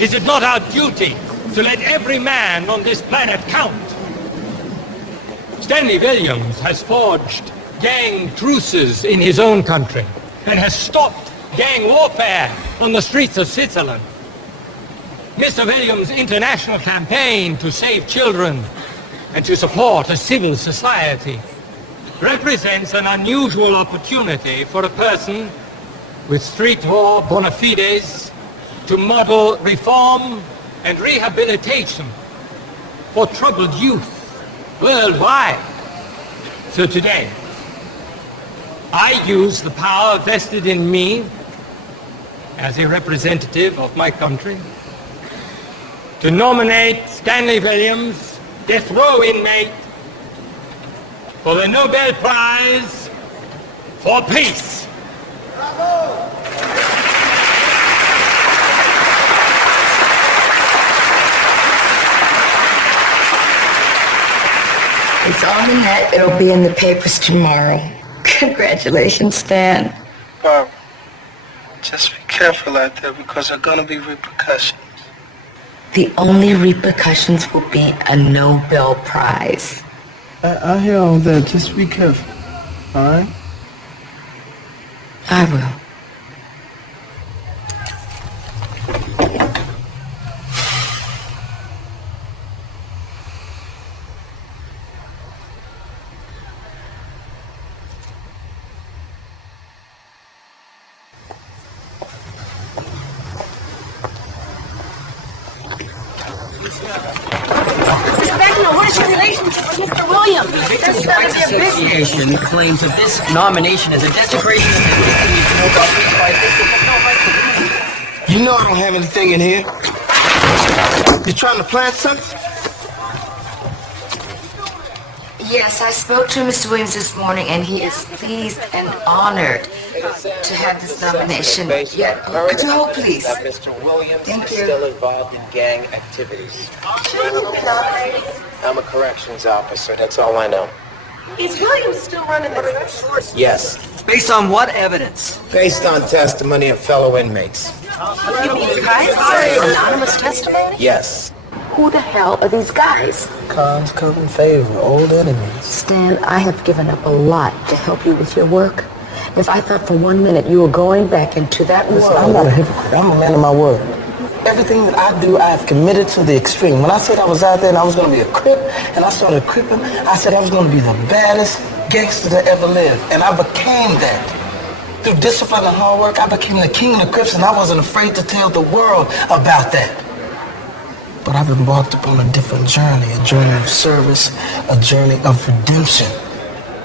is it not our duty to let every man on this planet count? Stanley Williams has forged gang truces in his own country and has stopped gang warfare on the streets of Switzerland. Mr. Williams' international campaign to save children and to support a civil society represents an unusual opportunity for a person with street-war bona fides to model reform and rehabilitation for troubled youth worldwide. So today, I use the power vested in me as a representative of my country to nominate Stanley Williams, death row inmate, for the Nobel Prize for Peace. It's on the net. It'll be in the papers tomorrow. Congratulations, Stan. Barbara, just be careful out there because there are going to be repercussions. The only repercussions will be a Nobel Prize. I hear all that. Just be careful. All right? I will. What is your relationship with Mr. Williams? There's got to be a business. Association claims that this nomination is a desecration of the You know I don't have anything in here. You trying to plant something? Yes, I spoke to Mr. Williams this morning, and he is pleased and honored to have this nomination. Yeah, could you hold, please? That Mr. Williams Thank is you. still involved in gang activities. I'm a corrections officer, that's all I know. Is Williams still running the drug force? Yes. Based on what evidence? Based on testimony of fellow inmates. You mean guys? Anonymous testimony? Yes. Who the hell are these guys? Cons come in favor, old enemies. Stan, I have given up a lot to help you with your work. If I thought for 1 minute you were going back into that Listen, world... I'm not a hypocrite. I'm a man of my word. Everything that I do, I have committed to the extreme. When I said I was out there and I was going to be a Crip, and I started cripping, I said I was going to be the baddest gangster that ever lived. And I became that. Through discipline and hard work, I became the king of the Crips, and I wasn't afraid to tell the world about that. But I've embarked upon a different journey, a journey of service, a journey of redemption.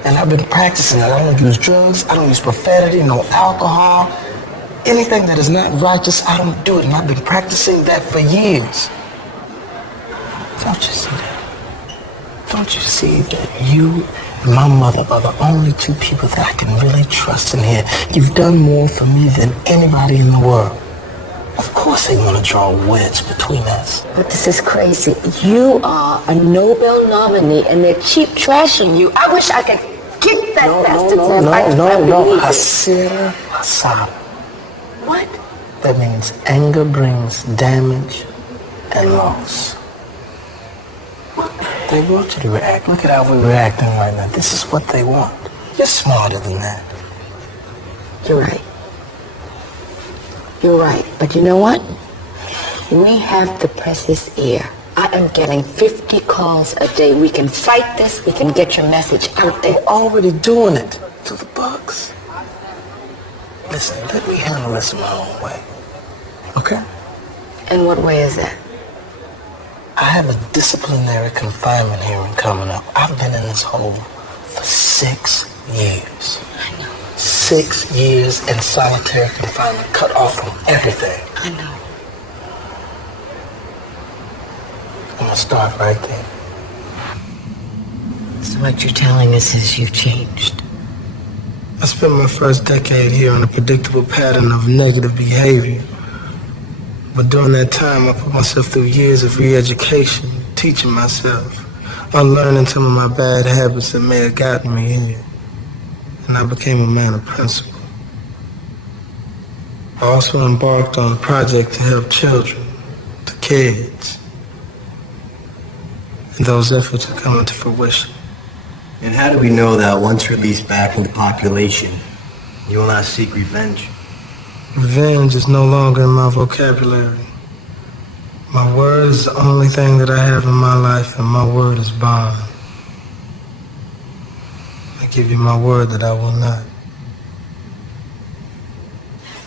And I've been practicing it. I don't use drugs, I don't use profanity, no alcohol. Anything that is not righteous, I don't do it. And I've been practicing that for years. Don't you see that? Don't you see that you and my mother are the only two people that I can really trust in here? You've done more for me than anybody in the world. Of course they want to draw a wedge between us. But this is crazy. You are a Nobel nominee, and they're cheap trashing you. I wish I could kick that bastard. No. Hasira Hasab. What? That means anger brings damage and loss. They want you to react. Look at how we're reacting right now. This is what they want. You're smarter than that. You're right. You're right. But you know what? We have the press's ear. I am getting 50 calls a day. We can fight this. We can get your message out there. They're already doing it to the bugs. Listen, let me handle this my own way. Okay? And what way is that? I have a disciplinary confinement hearing coming up. I've been in this hole for 6 years. I know. 6 years in solitary confinement, cut off from everything. I know. I'm gonna start right there. So what you're telling us is you've changed. I spent my first decade here in a predictable pattern of negative behavior. But during that time, I put myself through years of re-education, teaching myself, unlearning some of my bad habits that may have gotten me here. And I became a man of principle. I also embarked on a project to help children, the kids. And those efforts are coming to fruition. And how do we know that once released back into population, you will not seek revenge? Revenge is no longer in my vocabulary. My word is the only thing that I have in my life, and my word is bond. I give you my word that I will not.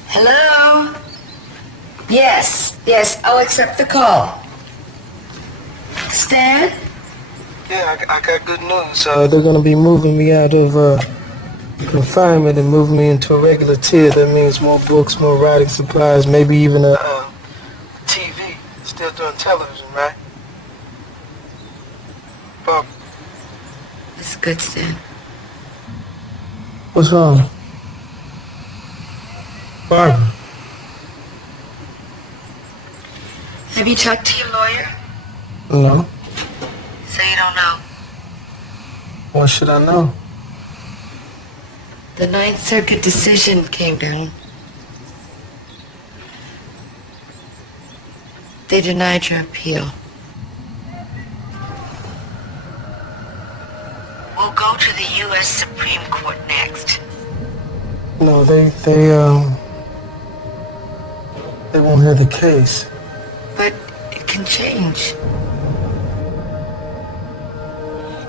Hello? Yes, I'll accept the call. Stan? Yeah, I got good news. They're gonna be moving me out of confinement and moving me into a regular tier. That means more books, more writing supplies, maybe even a TV. Still doing television, right? Bob. It's good, Stan. What's wrong? Barbara. Have you talked to your lawyer? No. So you don't know? What should I know? The Ninth Circuit decision came down. They denied your appeal. We'll go to the U.S. Supreme Court next. No, they won't hear the case. But it can change.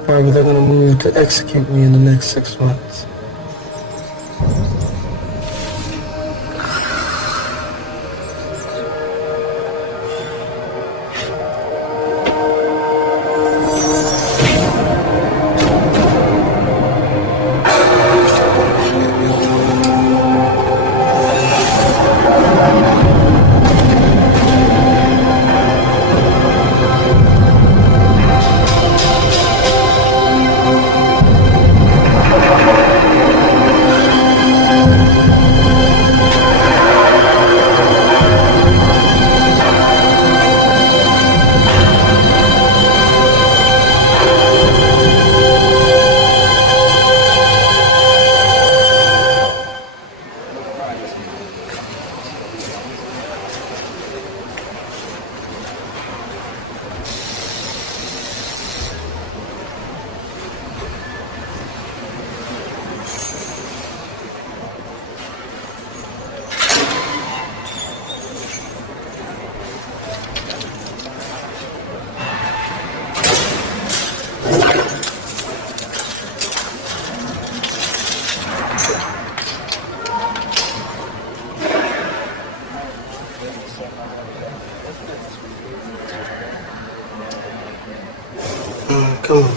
Barbara, they're gonna move to execute me in the next 6 months. Come on.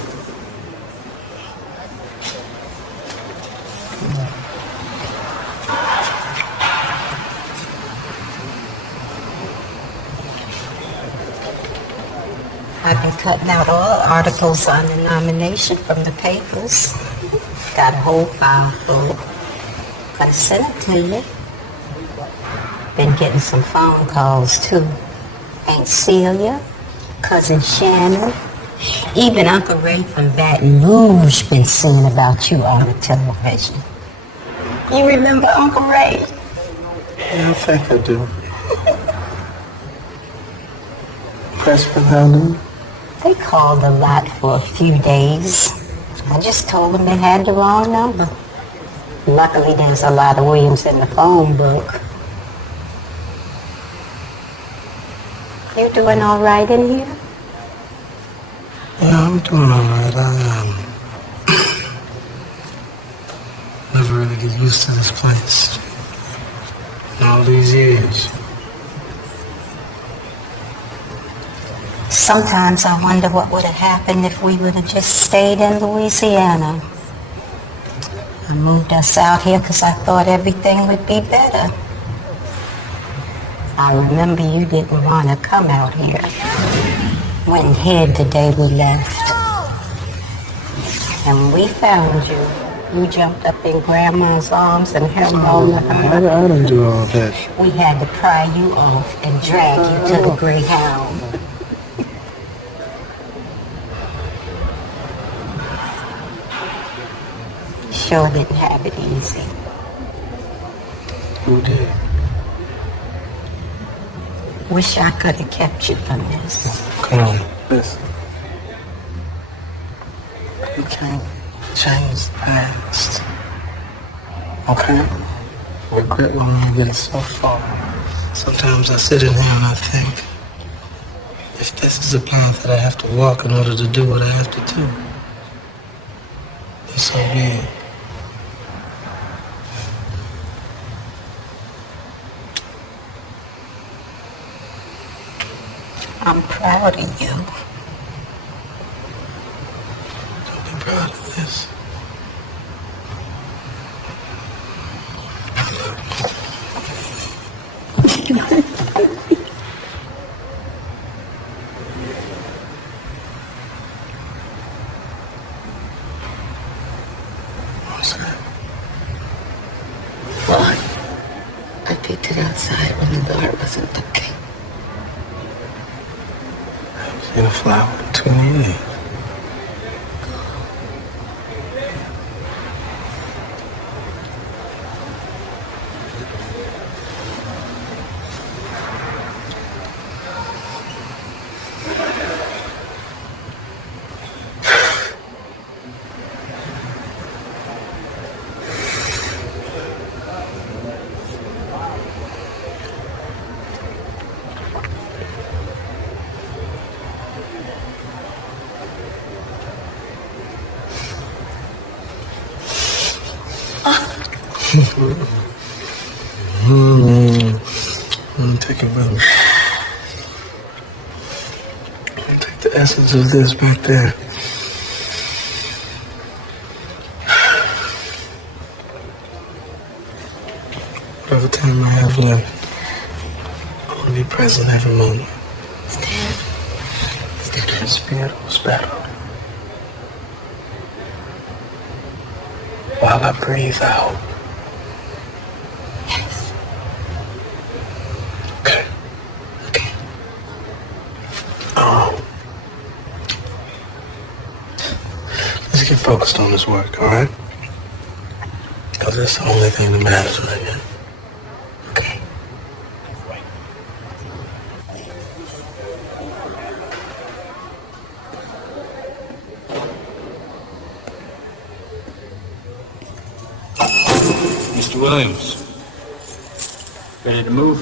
I've been cutting out all articles on the nomination from the papers. Got a whole file full. Gonna send it to you. Been getting some phone calls too. Aunt Celia, Cousin Shannon, even Uncle Ray from Baton Rouge been singing about you on the television. You remember Uncle Ray? Yeah, I think I do. Press been hounding me? They called a lot for a few days. I just told them they had the wrong number. Luckily, there's a lot of Williams in the phone book. You doing all right in here? Yeah, I'm doing all right. I never really get used to this place. In all these years. Sometimes I wonder what would have happened if we would have just stayed in Louisiana. I moved us out here because I thought everything would be better. I remember you didn't want to come out here. Went hid the day we left. And when we found you, you jumped up in Grandma's arms and held on to her. I didn't do all that. We had to pry you off and drag you to the Greyhound. Sure didn't have it easy. Who did? Wish I could have kept you from this. Come on, listen. You can't change the past. Okay? Regret will only get us so far. Sometimes I sit in here and I think, If this is a path that I have to walk in order to do what I have to do, then so be it. I'm proud of you. Don't be proud of this. What? I picked it outside when the door wasn't looking. In a flower between your legs. Let me take it with me. Take the essence of this back there. Whatever time I have left, I want to be present every moment. Stand. Respiro, espero. While I breathe out. Yes. Okay. Let's get focused on this work, all right? Because that's the only thing that matters right now. Okay. Mr. Williams, ready to move?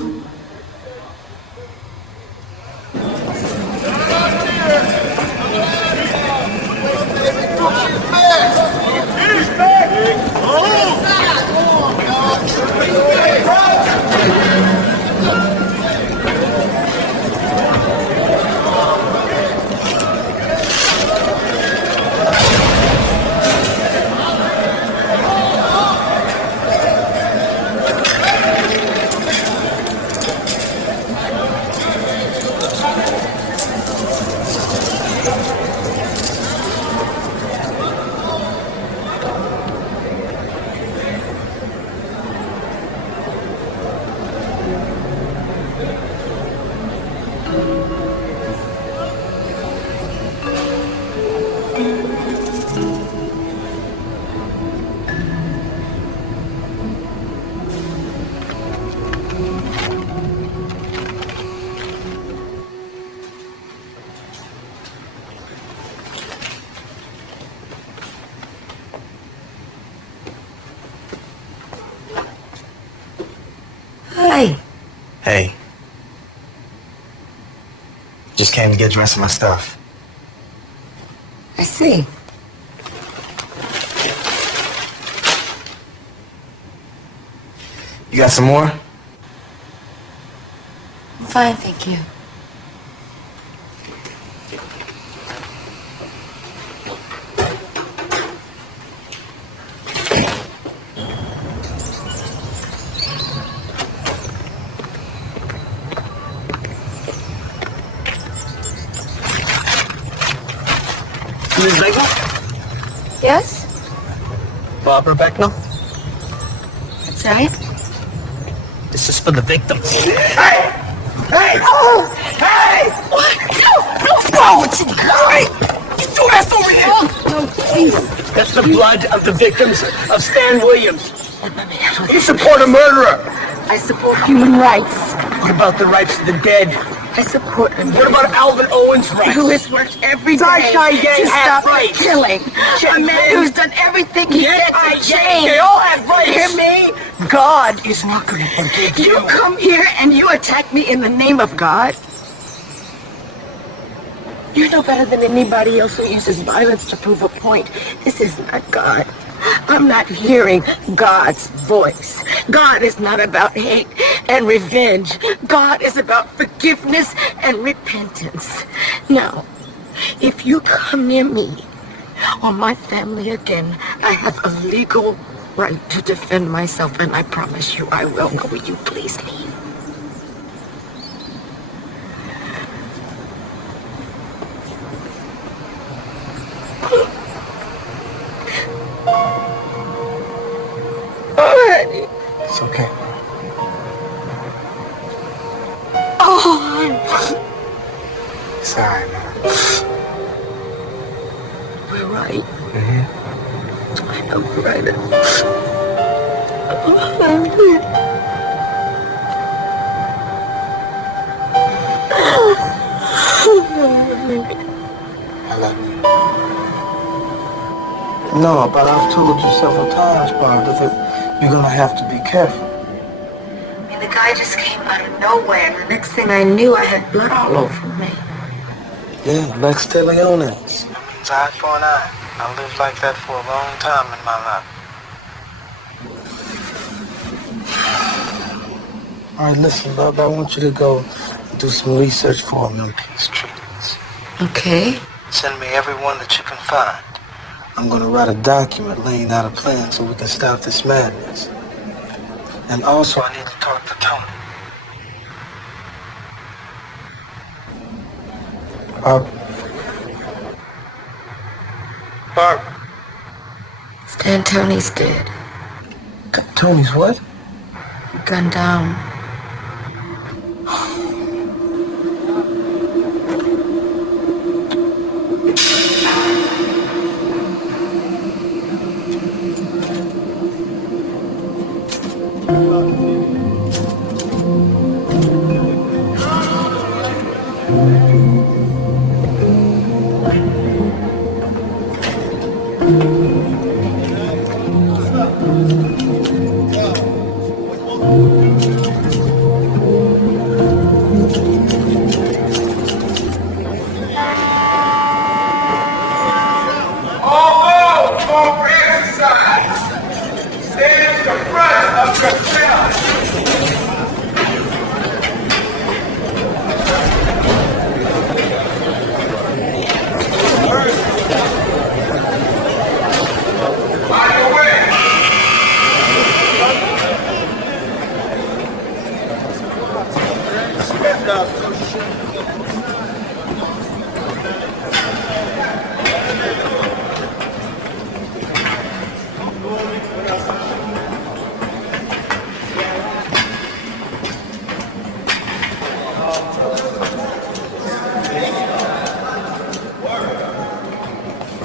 Hi. Hey. Just came to get dressed in my stuff. I see. You got some more? I'm fine, thank you. Ms. Becknell? Yes? Barbara Becknell? That's right. This is for the victims. Hey! Hey! Oh! Hey! What? What's wrong with you, girl? Hey! You do this over here! No, please. That's the blood of the victims of Stan Williams. You support a murderer. I support human rights. What about the rights of the dead? I support him. What about Alvin Owen's rights? Who has worked every day Sunshine Gang to have stop rights. killing. A man who's done everything he can to change. They all have rights. You hear me? God is not going to forgive you. You come here and you attack me in the name of God? You're no better than anybody else who uses violence to prove a point. This is not God. I'm not hearing God's voice. God is not about hate and revenge. God is about forgiveness and repentance. Now, if you come near me or my family again, I have a legal right to defend myself, and I promise you I will. Now, will you please leave? It's okay. Oh, It's all right, man. we're right. Mm-hmm. I know we're right. I love you. No, but I've told you several times, Barbara, that you're gonna have to be careful. I mean, the guy just came out of nowhere. The next thing I knew, I had blood all over me. Yeah, Lex de Leones. That means eye for an eye. I lived like that for a long time in my life. All right, listen, love, I want you to go do some research for me on peace treaties. Okay. Send me everyone that you can find. I'm gonna write a document laying out a plan so we can stop this madness. And also, I need to talk to Tony. Barb. Stan, Tony's dead. Tony's what? Gunned down.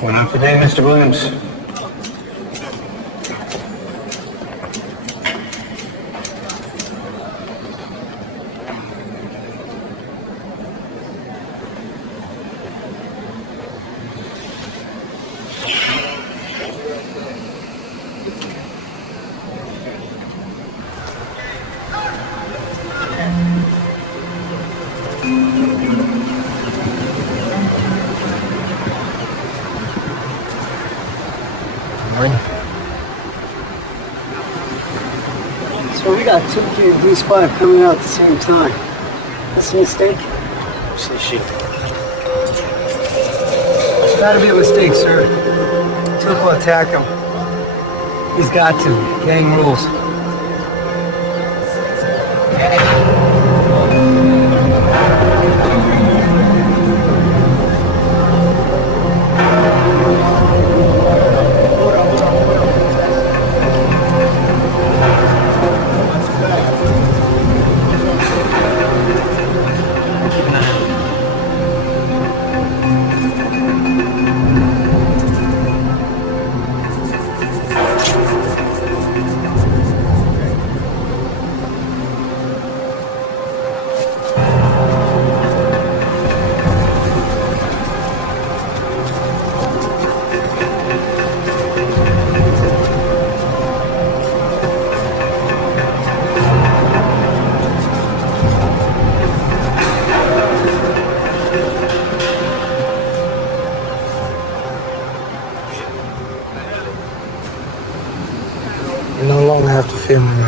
Going out today, Mr. Williams? So we got Tookie and D-Spot coming out at the same time. That's a mistake? Say she. Gotta be a mistake, sir. Tookie will attack him. He's got to. Gang rules.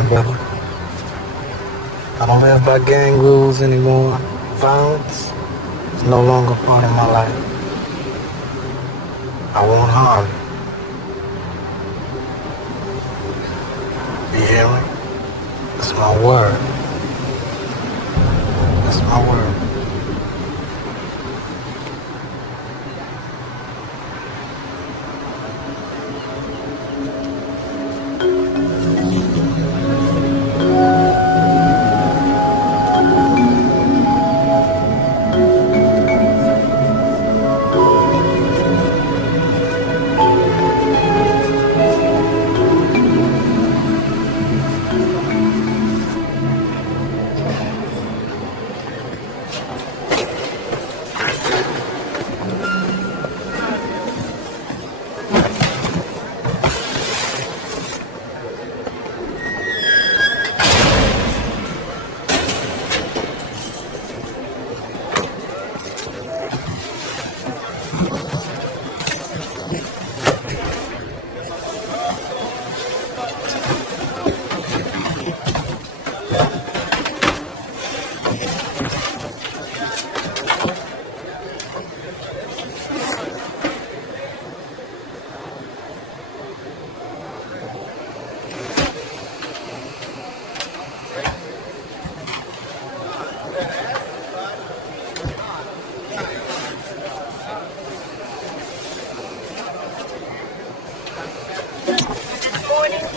brother. I don't live by gang rules anymore. Violence is no longer part of my life. I won't harm you. You hear me? That's my word. That's my word.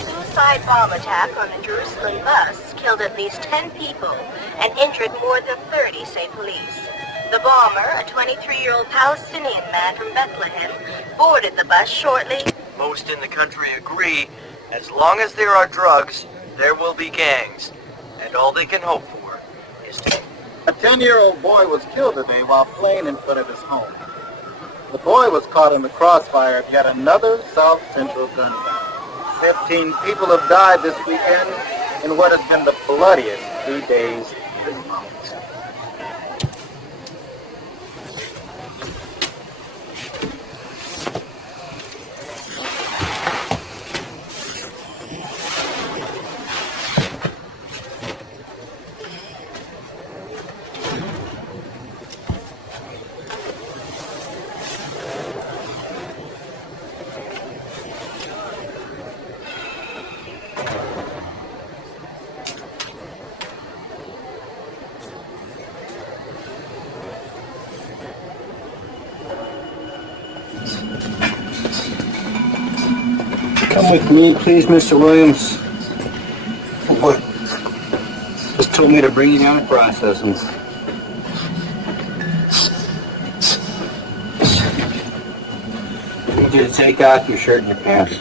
Suicide bomb attack on a Jerusalem bus killed at least 10 people and injured more than 30, say police. The bomber, a 23-year-old Palestinian man from Bethlehem, boarded the bus shortly. Most in the country agree, as long as there are drugs, there will be gangs. And all they can hope for is to... A 10-year-old boy was killed today while playing in front of his home. The boy was caught in the crossfire of yet another South Central gun battle. 15 people have died this weekend in what has been the bloodiest 3 days this month. Come with me, please, Mr. Williams. What? Just told me to bring you down to processing. I need you to take off your shirt and your pants.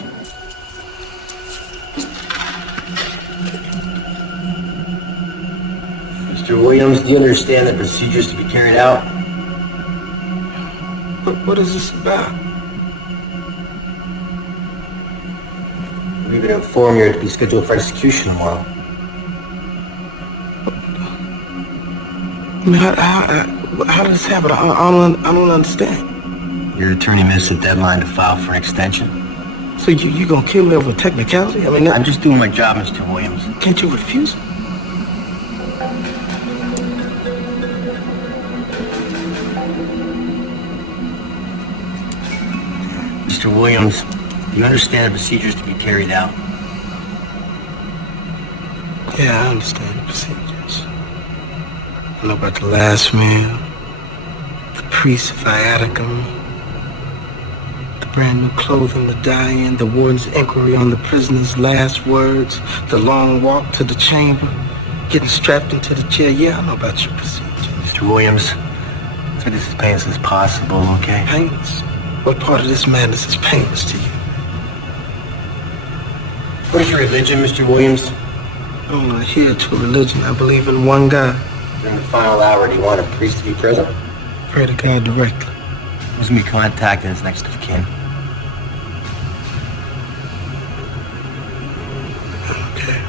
Mr. Williams, do you understand the procedures to be carried out? What is this about? We've been informed you're to be scheduled for execution tomorrow. I mean, how did this happen? I don't understand. Your attorney missed the deadline to file for an extension. So you gonna kill me over technicality? I mean, I'm just doing my job, Mr. Williams. Can't you refuse? Mr. Williams, you understand the procedures to be carried out? Yeah, I understand the procedures. I know about the last meal, the priest viaticum, the brand new clothing to die in, the warden's inquiry on the prisoner's last words, the long walk to the chamber, getting strapped into the chair. Yeah, I know about your procedure. Mr. Williams, let's make this as painless as possible, okay? Painless? What part of this madness is painless to you? What is your religion, Mr. Williams? I don't adhere to a religion. I believe in one God. In the final hour, do you want a priest to be present? Pray to God directly. Who's going to be contacting his next of kin? Okay.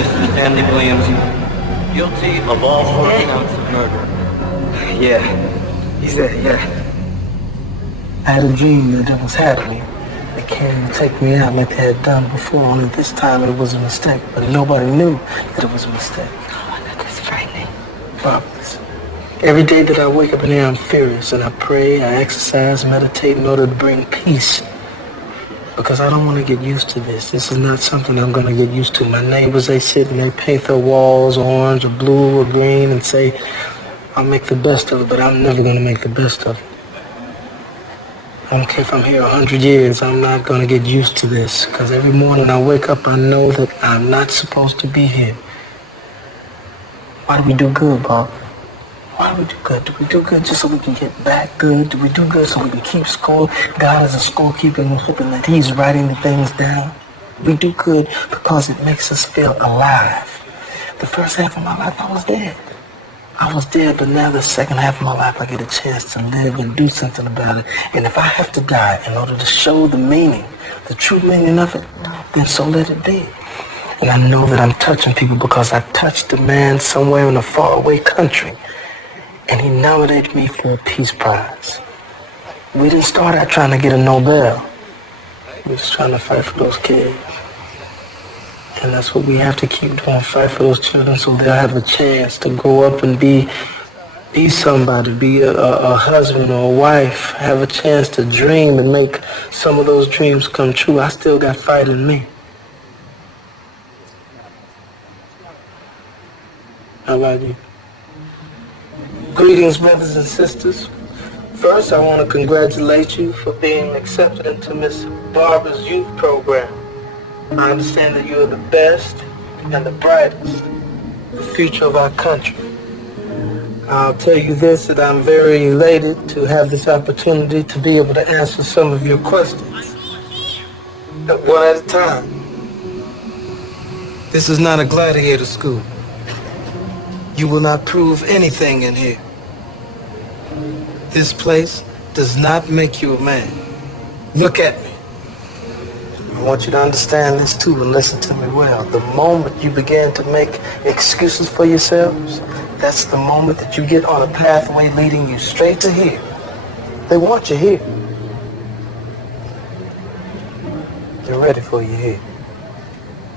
Mr. Stanley Williams, guilty of all 4 counts of murder. Yeah. He said, yeah. I had a dream that it was happening. They came to take me out like they had done before, only this time it was a mistake. But nobody knew that it was a mistake. Oh, that's frightening. Bob, listen. Every day that I wake up in here, I'm furious, and I pray, I exercise, meditate in order to bring peace. Because I don't want to get used to this. This is not something I'm going to get used to. My neighbors, they sit and they paint their walls orange or blue or green and say, I'll make the best of it, but I'm never going to make the best of it. I don't care if I'm here 100 years, I'm not going to get used to this. Because every morning I wake up, I know that I'm not supposed to be here. Why do we do good, Bob? Why do we do good? Do we do good just so we can get back good? Do we do good so we can keep score? God is a scorekeeper and hoping that he's writing the things down. We do good because it makes us feel alive. The first half of my life, I was dead. I was dead, but now the second half of my life, I get a chance to live and do something about it. And if I have to die in order to show the meaning, the true meaning of it, then so let it be. And I know that I'm touching people because I touched a man somewhere in a faraway country. And he nominated me for a Peace Prize. We didn't start out trying to get a Nobel. We were just trying to fight for those kids. And that's what we have to keep doing, fight for those children so they'll have a chance to grow up and be somebody, be a husband or a wife, have a chance to dream and make some of those dreams come true. I still got fight in me. How about you? Greetings, brothers and sisters. First, I want to congratulate you for being accepted into Miss Barbara's youth program. I understand that you are the best and the brightest, the future of our country. I'll tell you this, that I'm very elated to have this opportunity to be able to answer some of your questions. One at a time. This is not a gladiator school. You will not prove anything in here. This place does not make you a man. Look at me. I want you to understand this too and listen to me well. The moment you begin to make excuses for yourselves, that's the moment that you get on a pathway leading you straight to here. They want you here. They're ready for you here.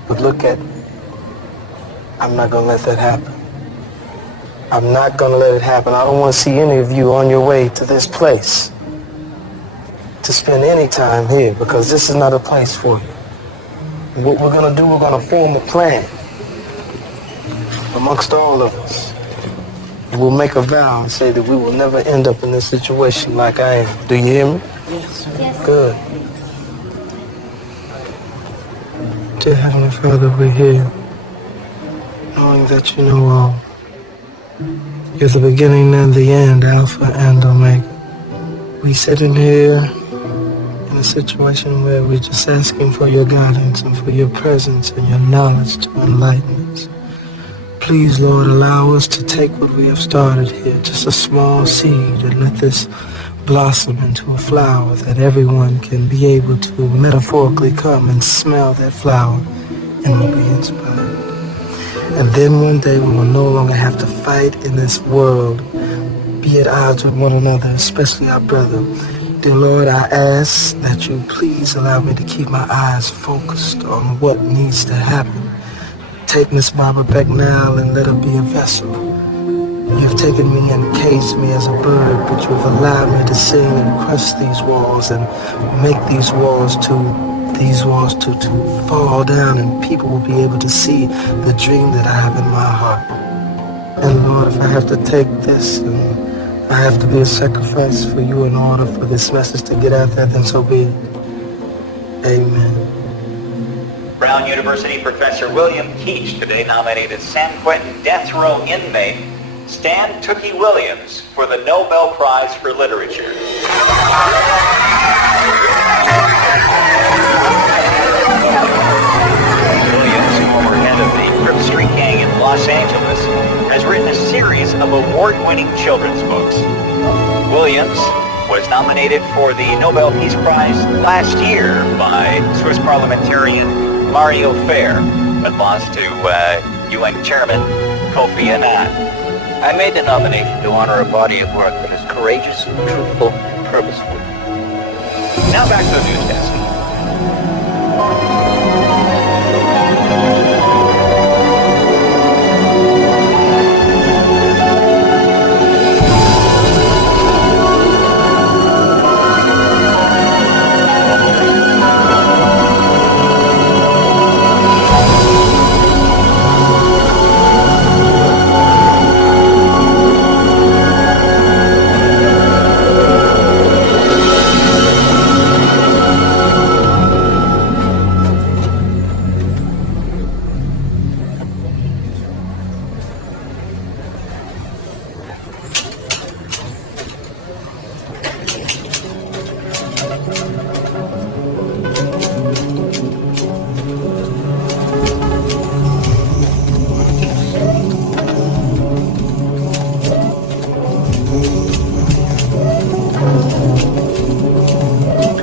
But look at me. I'm not going to let that happen. I'm not going to let it happen. I don't want to see any of you on your way to this place to spend any time here because this is not a place for you. What we're going to do, we're going to form a plan amongst all of us. We'll make a vow and say that we will never end up in this situation like I am. Do you hear me? Yes. Yes. Good. Dear Heavenly Father, we're here knowing that you know all. You're the beginning and the end, Alpha and Omega. We sit in here in a situation where we're just asking for your guidance and for your presence and your knowledge to enlighten us. Please, Lord, allow us to take what we have started here, just a small seed, and let this blossom into a flower that everyone can be able to metaphorically come and smell that flower and will be inspired. And then one day we will no longer have to fight in this world, be at odds with one another, especially our brother. Dear Lord, I ask that you please allow me to keep my eyes focused on what needs to happen. Take Miss Barbara back now and let her be a vessel. You've taken me and caged me as a bird, but you've allowed me to sing and crush these walls and make these walls to fall down, and people will be able to see the dream that I have in my heart. And Lord, if I have to take this and I have to be a sacrifice for you in order for this message to get out there, then so be it. Amen. Brown University Professor William Keach today nominated San Quentin death row inmate Stan Tookie Williams for the Nobel Prize for Literature. Williams, former head of the Crip Street Gang in Los Angeles, has written a series of award-winning children's books. Williams was nominated for the Nobel Peace Prize last year by Swiss parliamentarian Mario Fair, but lost to UN Chairman Kofi Annan. I made the nomination to honor a body of work that is courageous, truthful, and purposeful. Now back to the news desk.